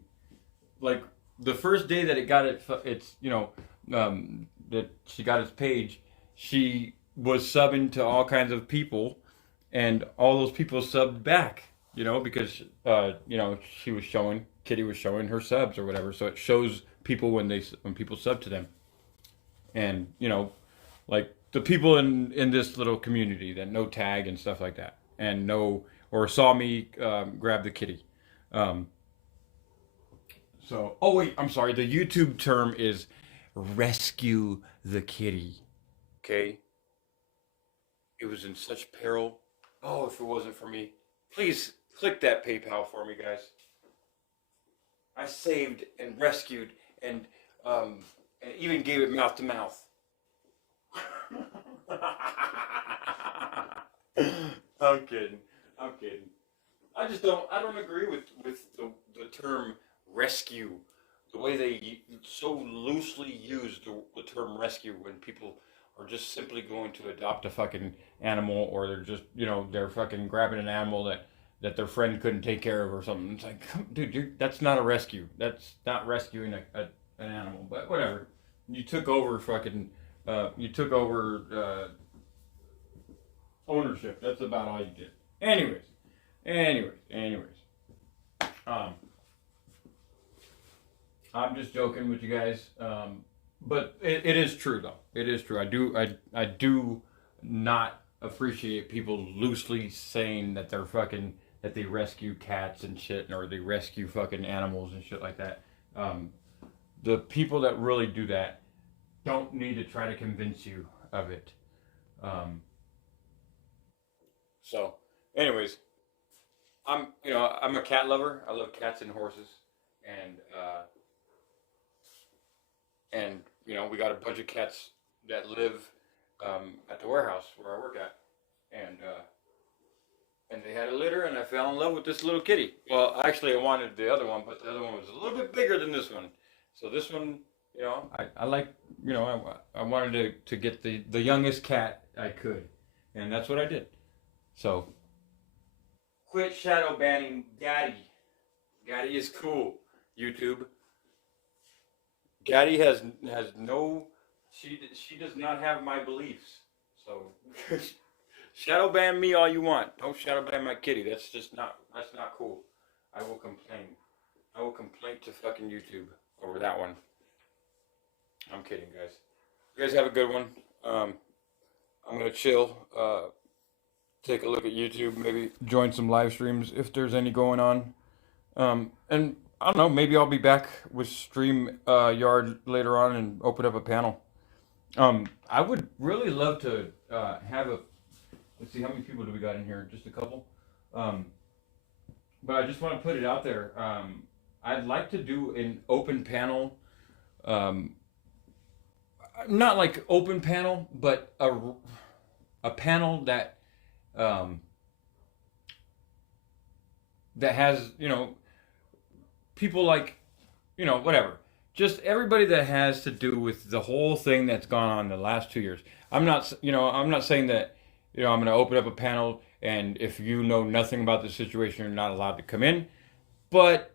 Like the first day that it got its that she got its page, she was subbing to all kinds of people, and all those people subbed back. Because Kitty was showing her subs or whatever. So it shows people when people sub to them, and like the people in this little community that know tag and stuff like that, and know or saw me grab the kitty. Oh wait, I'm sorry. The YouTube term is rescue the kitty. Okay? It was in such peril. Oh, if it wasn't for me. Please click that PayPal for me, guys. I saved and rescued and even gave it mouth to mouth. I'm kidding. I don't agree with the term rescue. The way they so loosely use the term rescue when people are just simply going to adopt a fucking animal, or they're just, they're fucking grabbing an animal that their friend couldn't take care of or something. It's like, dude, that's not a rescue. That's not rescuing an animal. But whatever. You took over ownership. That's about all you did. Anyways. I'm just joking with you guys. But it is true though. It is true. I do not appreciate people loosely saying that that they rescue cats and shit, or they rescue fucking animals and shit like that. The people that really do that don't need to try to convince you of it. So, anyways, I'm a cat lover. I love cats and horses, and we got a bunch of cats that live at the warehouse where I work at, and they had a litter, and I fell in love with this little kitty. Well, actually, I wanted the other one, but the other one was a little bit bigger than this one. So this one, I like, I wanted to get the youngest cat I could, and that's what I did. So, quit shadow banning Gaddy. Gaddy is cool, YouTube. Gaddy has no, she does not have my beliefs. So, shadow ban me all you want. Don't shadow ban my kitty. That's not cool. I will complain. I will complain to fucking YouTube over that one. I'm kidding, guys. You guys have a good one. I'm gonna chill. Take a look at YouTube. Maybe join some live streams if there's any going on. And I don't know. Maybe I'll be back with StreamYard later on and open up a panel. I would really love to have a. Let's see, how many people do we got in here? Just a couple. But I just want to put it out there. I'd like to do an open panel. Not like open panel, but a panel that that has, people like, whatever. Just everybody that has to do with the whole thing that's gone on the last 2 years. I'm not saying that, I'm going to open up a panel and if you know nothing about the situation, you're not allowed to come in. But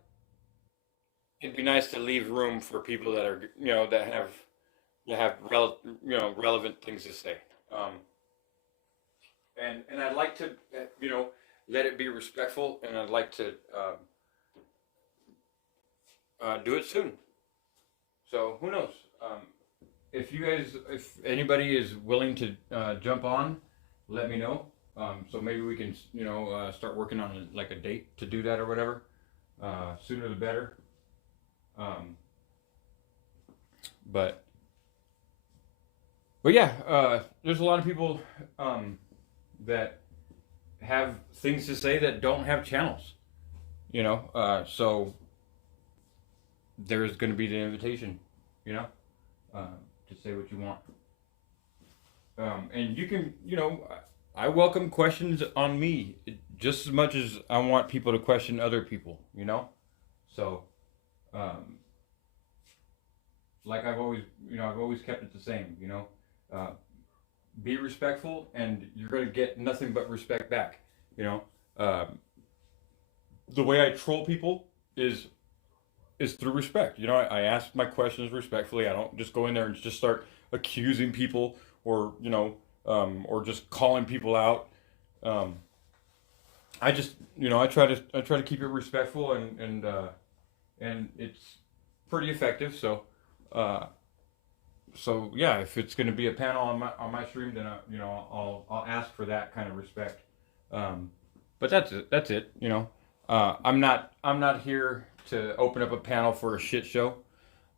it'd be nice to leave room for people that are, that have relevant things to say. And I'd like to, let it be respectful, and I'd like to do it soon. So who knows? If anybody is willing to jump on, let me know. So maybe we can, start working on like a date to do that or whatever. Sooner the better. But yeah, there's a lot of people that have things to say that don't have channels. So there's going to be the invitation, you know, to say what you want. And you can, I welcome questions on me just as much as I want people to question other people, So, like I've always kept it the same, be respectful, and you're going to get nothing but respect back, the way I troll people is through respect. I ask my questions respectfully. I don't just go in there and just start accusing people or just calling people out. I just, I try to keep it respectful, and it's pretty effective. So yeah, if it's going to be a panel on my stream, then I'll ask for that kind of respect. But that's it. That's it. I'm not here to open up a panel for a shit show.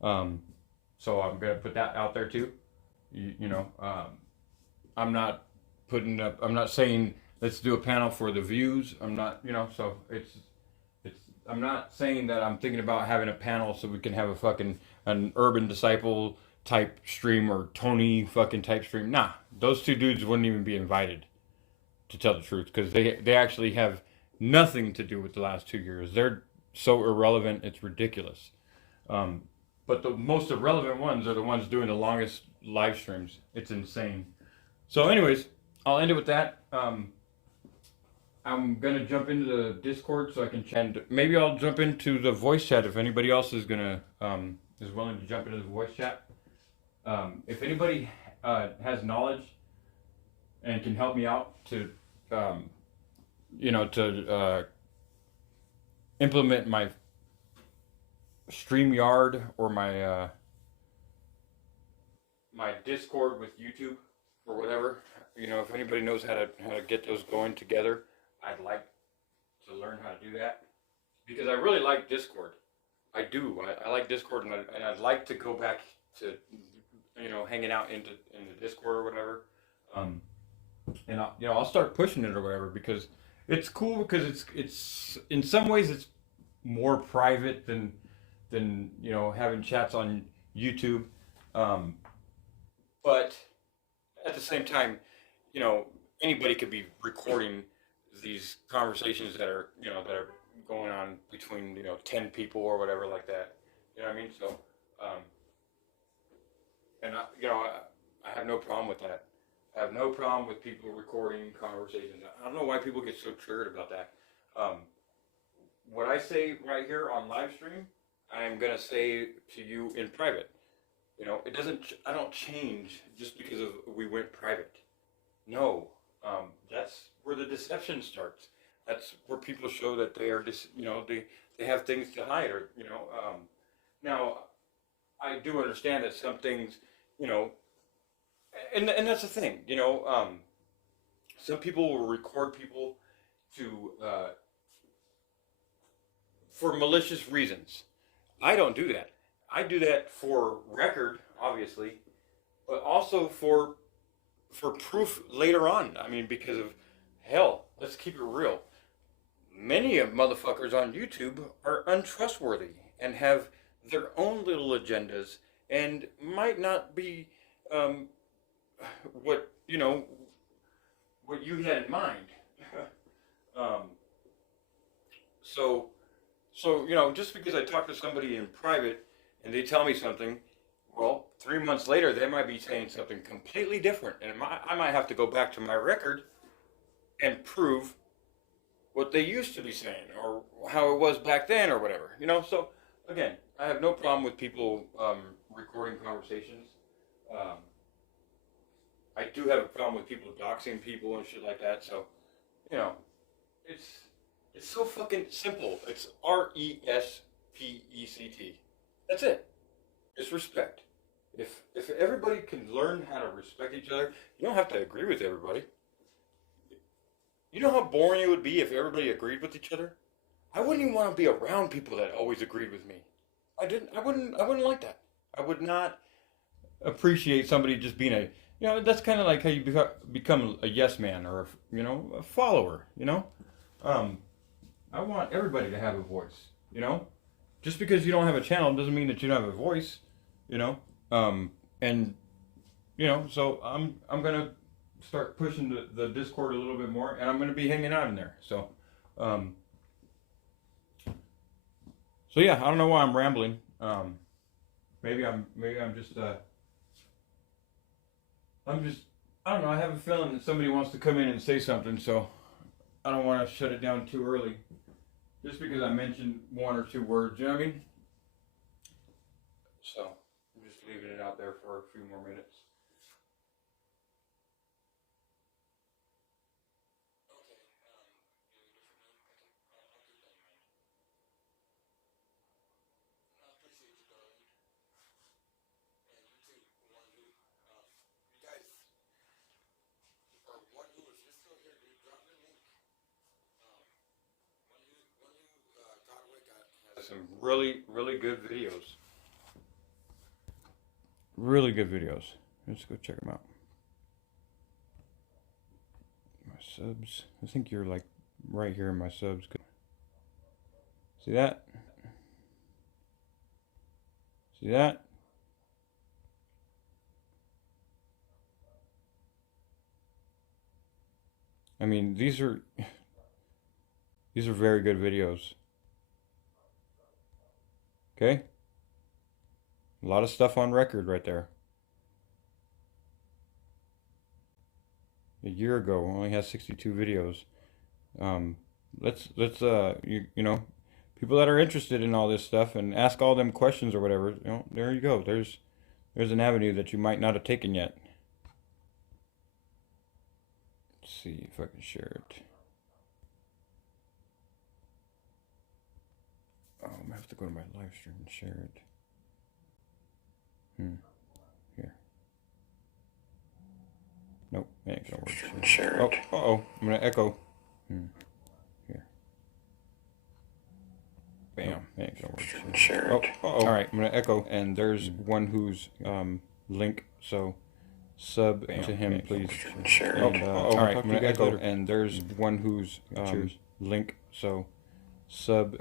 So I'm gonna put that out there too. I'm not I'm not saying let's do a panel for the views. I'm not, so I'm not saying that I'm thinking about having a panel so we can have an Urban Disciple type stream or Tony fucking type stream. Nah, those two dudes wouldn't even be invited, to tell the truth, because they actually have nothing to do with the last 2 years. They're so irrelevant, it's ridiculous. But the most irrelevant ones are the ones doing the longest live streams. It's insane. So anyways, I'll end it with that. I'm going to jump into the Discord so I can chat. Maybe I'll jump into the voice chat if anybody else is willing to jump into the voice chat. If anybody has knowledge and can help me out to implement my StreamYard or my Discord with YouTube or whatever, if anybody knows how to get those going together, I'd like to learn how to do that, because I really like Discord. I do. I like Discord, and I'd like to go back to hanging out in the Discord or whatever. And I'll start pushing it or whatever, because it's cool, because it's in some ways it's more private than having chats on YouTube, but at the same time, anybody could be recording these conversations that are going on between 10 people or whatever like that. You know what I mean? So and I have no problem with that. I have no problem with people recording conversations. I don't know why people get so triggered about that. What I say right here on live stream, I'm gonna say to you in private. It doesn't. I don't change just because we went private. No, that's where the deception starts. That's where people show that they are they have things to hide, or Now, I do understand that some things, and that's the thing, some people will record people to for malicious reasons. I don't do that. I do that for record, obviously, but also for proof later on. I mean, because of, hell, let's keep it real. Many of motherfuckers on YouTube are untrustworthy and have their own little agendas and might not be what you had in mind. So just because I talk to somebody in private and they tell me something, well, 3 months later they might be saying something completely different, and I might have to go back to my record and prove what they used to be saying or how it was back then or whatever. So again, I have no problem with people recording conversations. I do have a problem with people doxing people and shit like that. So, it's so fucking simple. It's RESPECT. That's it. It's respect. If everybody can learn how to respect each other, you don't have to agree with everybody. You know how boring it would be if everybody agreed with each other? I wouldn't even want to be around people that always agreed with me. I wouldn't like that. I would not appreciate somebody just being that's kind of like how you become a yes man or a follower. I want everybody to have a voice. just because you don't have a channel doesn't mean that you don't have a voice, you know. And you know, so I'm gonna start pushing the Discord a little bit more, and I'm gonna be hanging out in there. So, so yeah, I don't know why I'm rambling. Maybe I'm just I don't know. I have a feeling that somebody wants to come in and say something, so I don't want to shut it down too early, just because I mentioned one or two words. You know what I mean? So I'm just leaving it out there for a few more minutes. Some really good videos. Really good videos. Let's go check them out. My subs. I think you're like right here in my subs. See that? See that? I mean, these are very good videos. Okay? A lot of stuff on record right there. A year ago, only has 62 videos. Let's you know, people that are interested in all this stuff and ask all them questions or whatever, you know, there you go. There's an avenue that you might not have taken yet. Let's see if I can share it. Oh, I'm gonna have to go to my live stream and share it. Here. Nope, that ain't gonna work. Share it. Oh, uh-oh, I'm gonna echo. Here. Bam, that ain't gonna work. Share it. Oh, uh-oh. Alright, I'm gonna echo, and there's one who's link, so sub to him, please. Share it. Alright, I'm gonna echo, and there's one who's link, so sub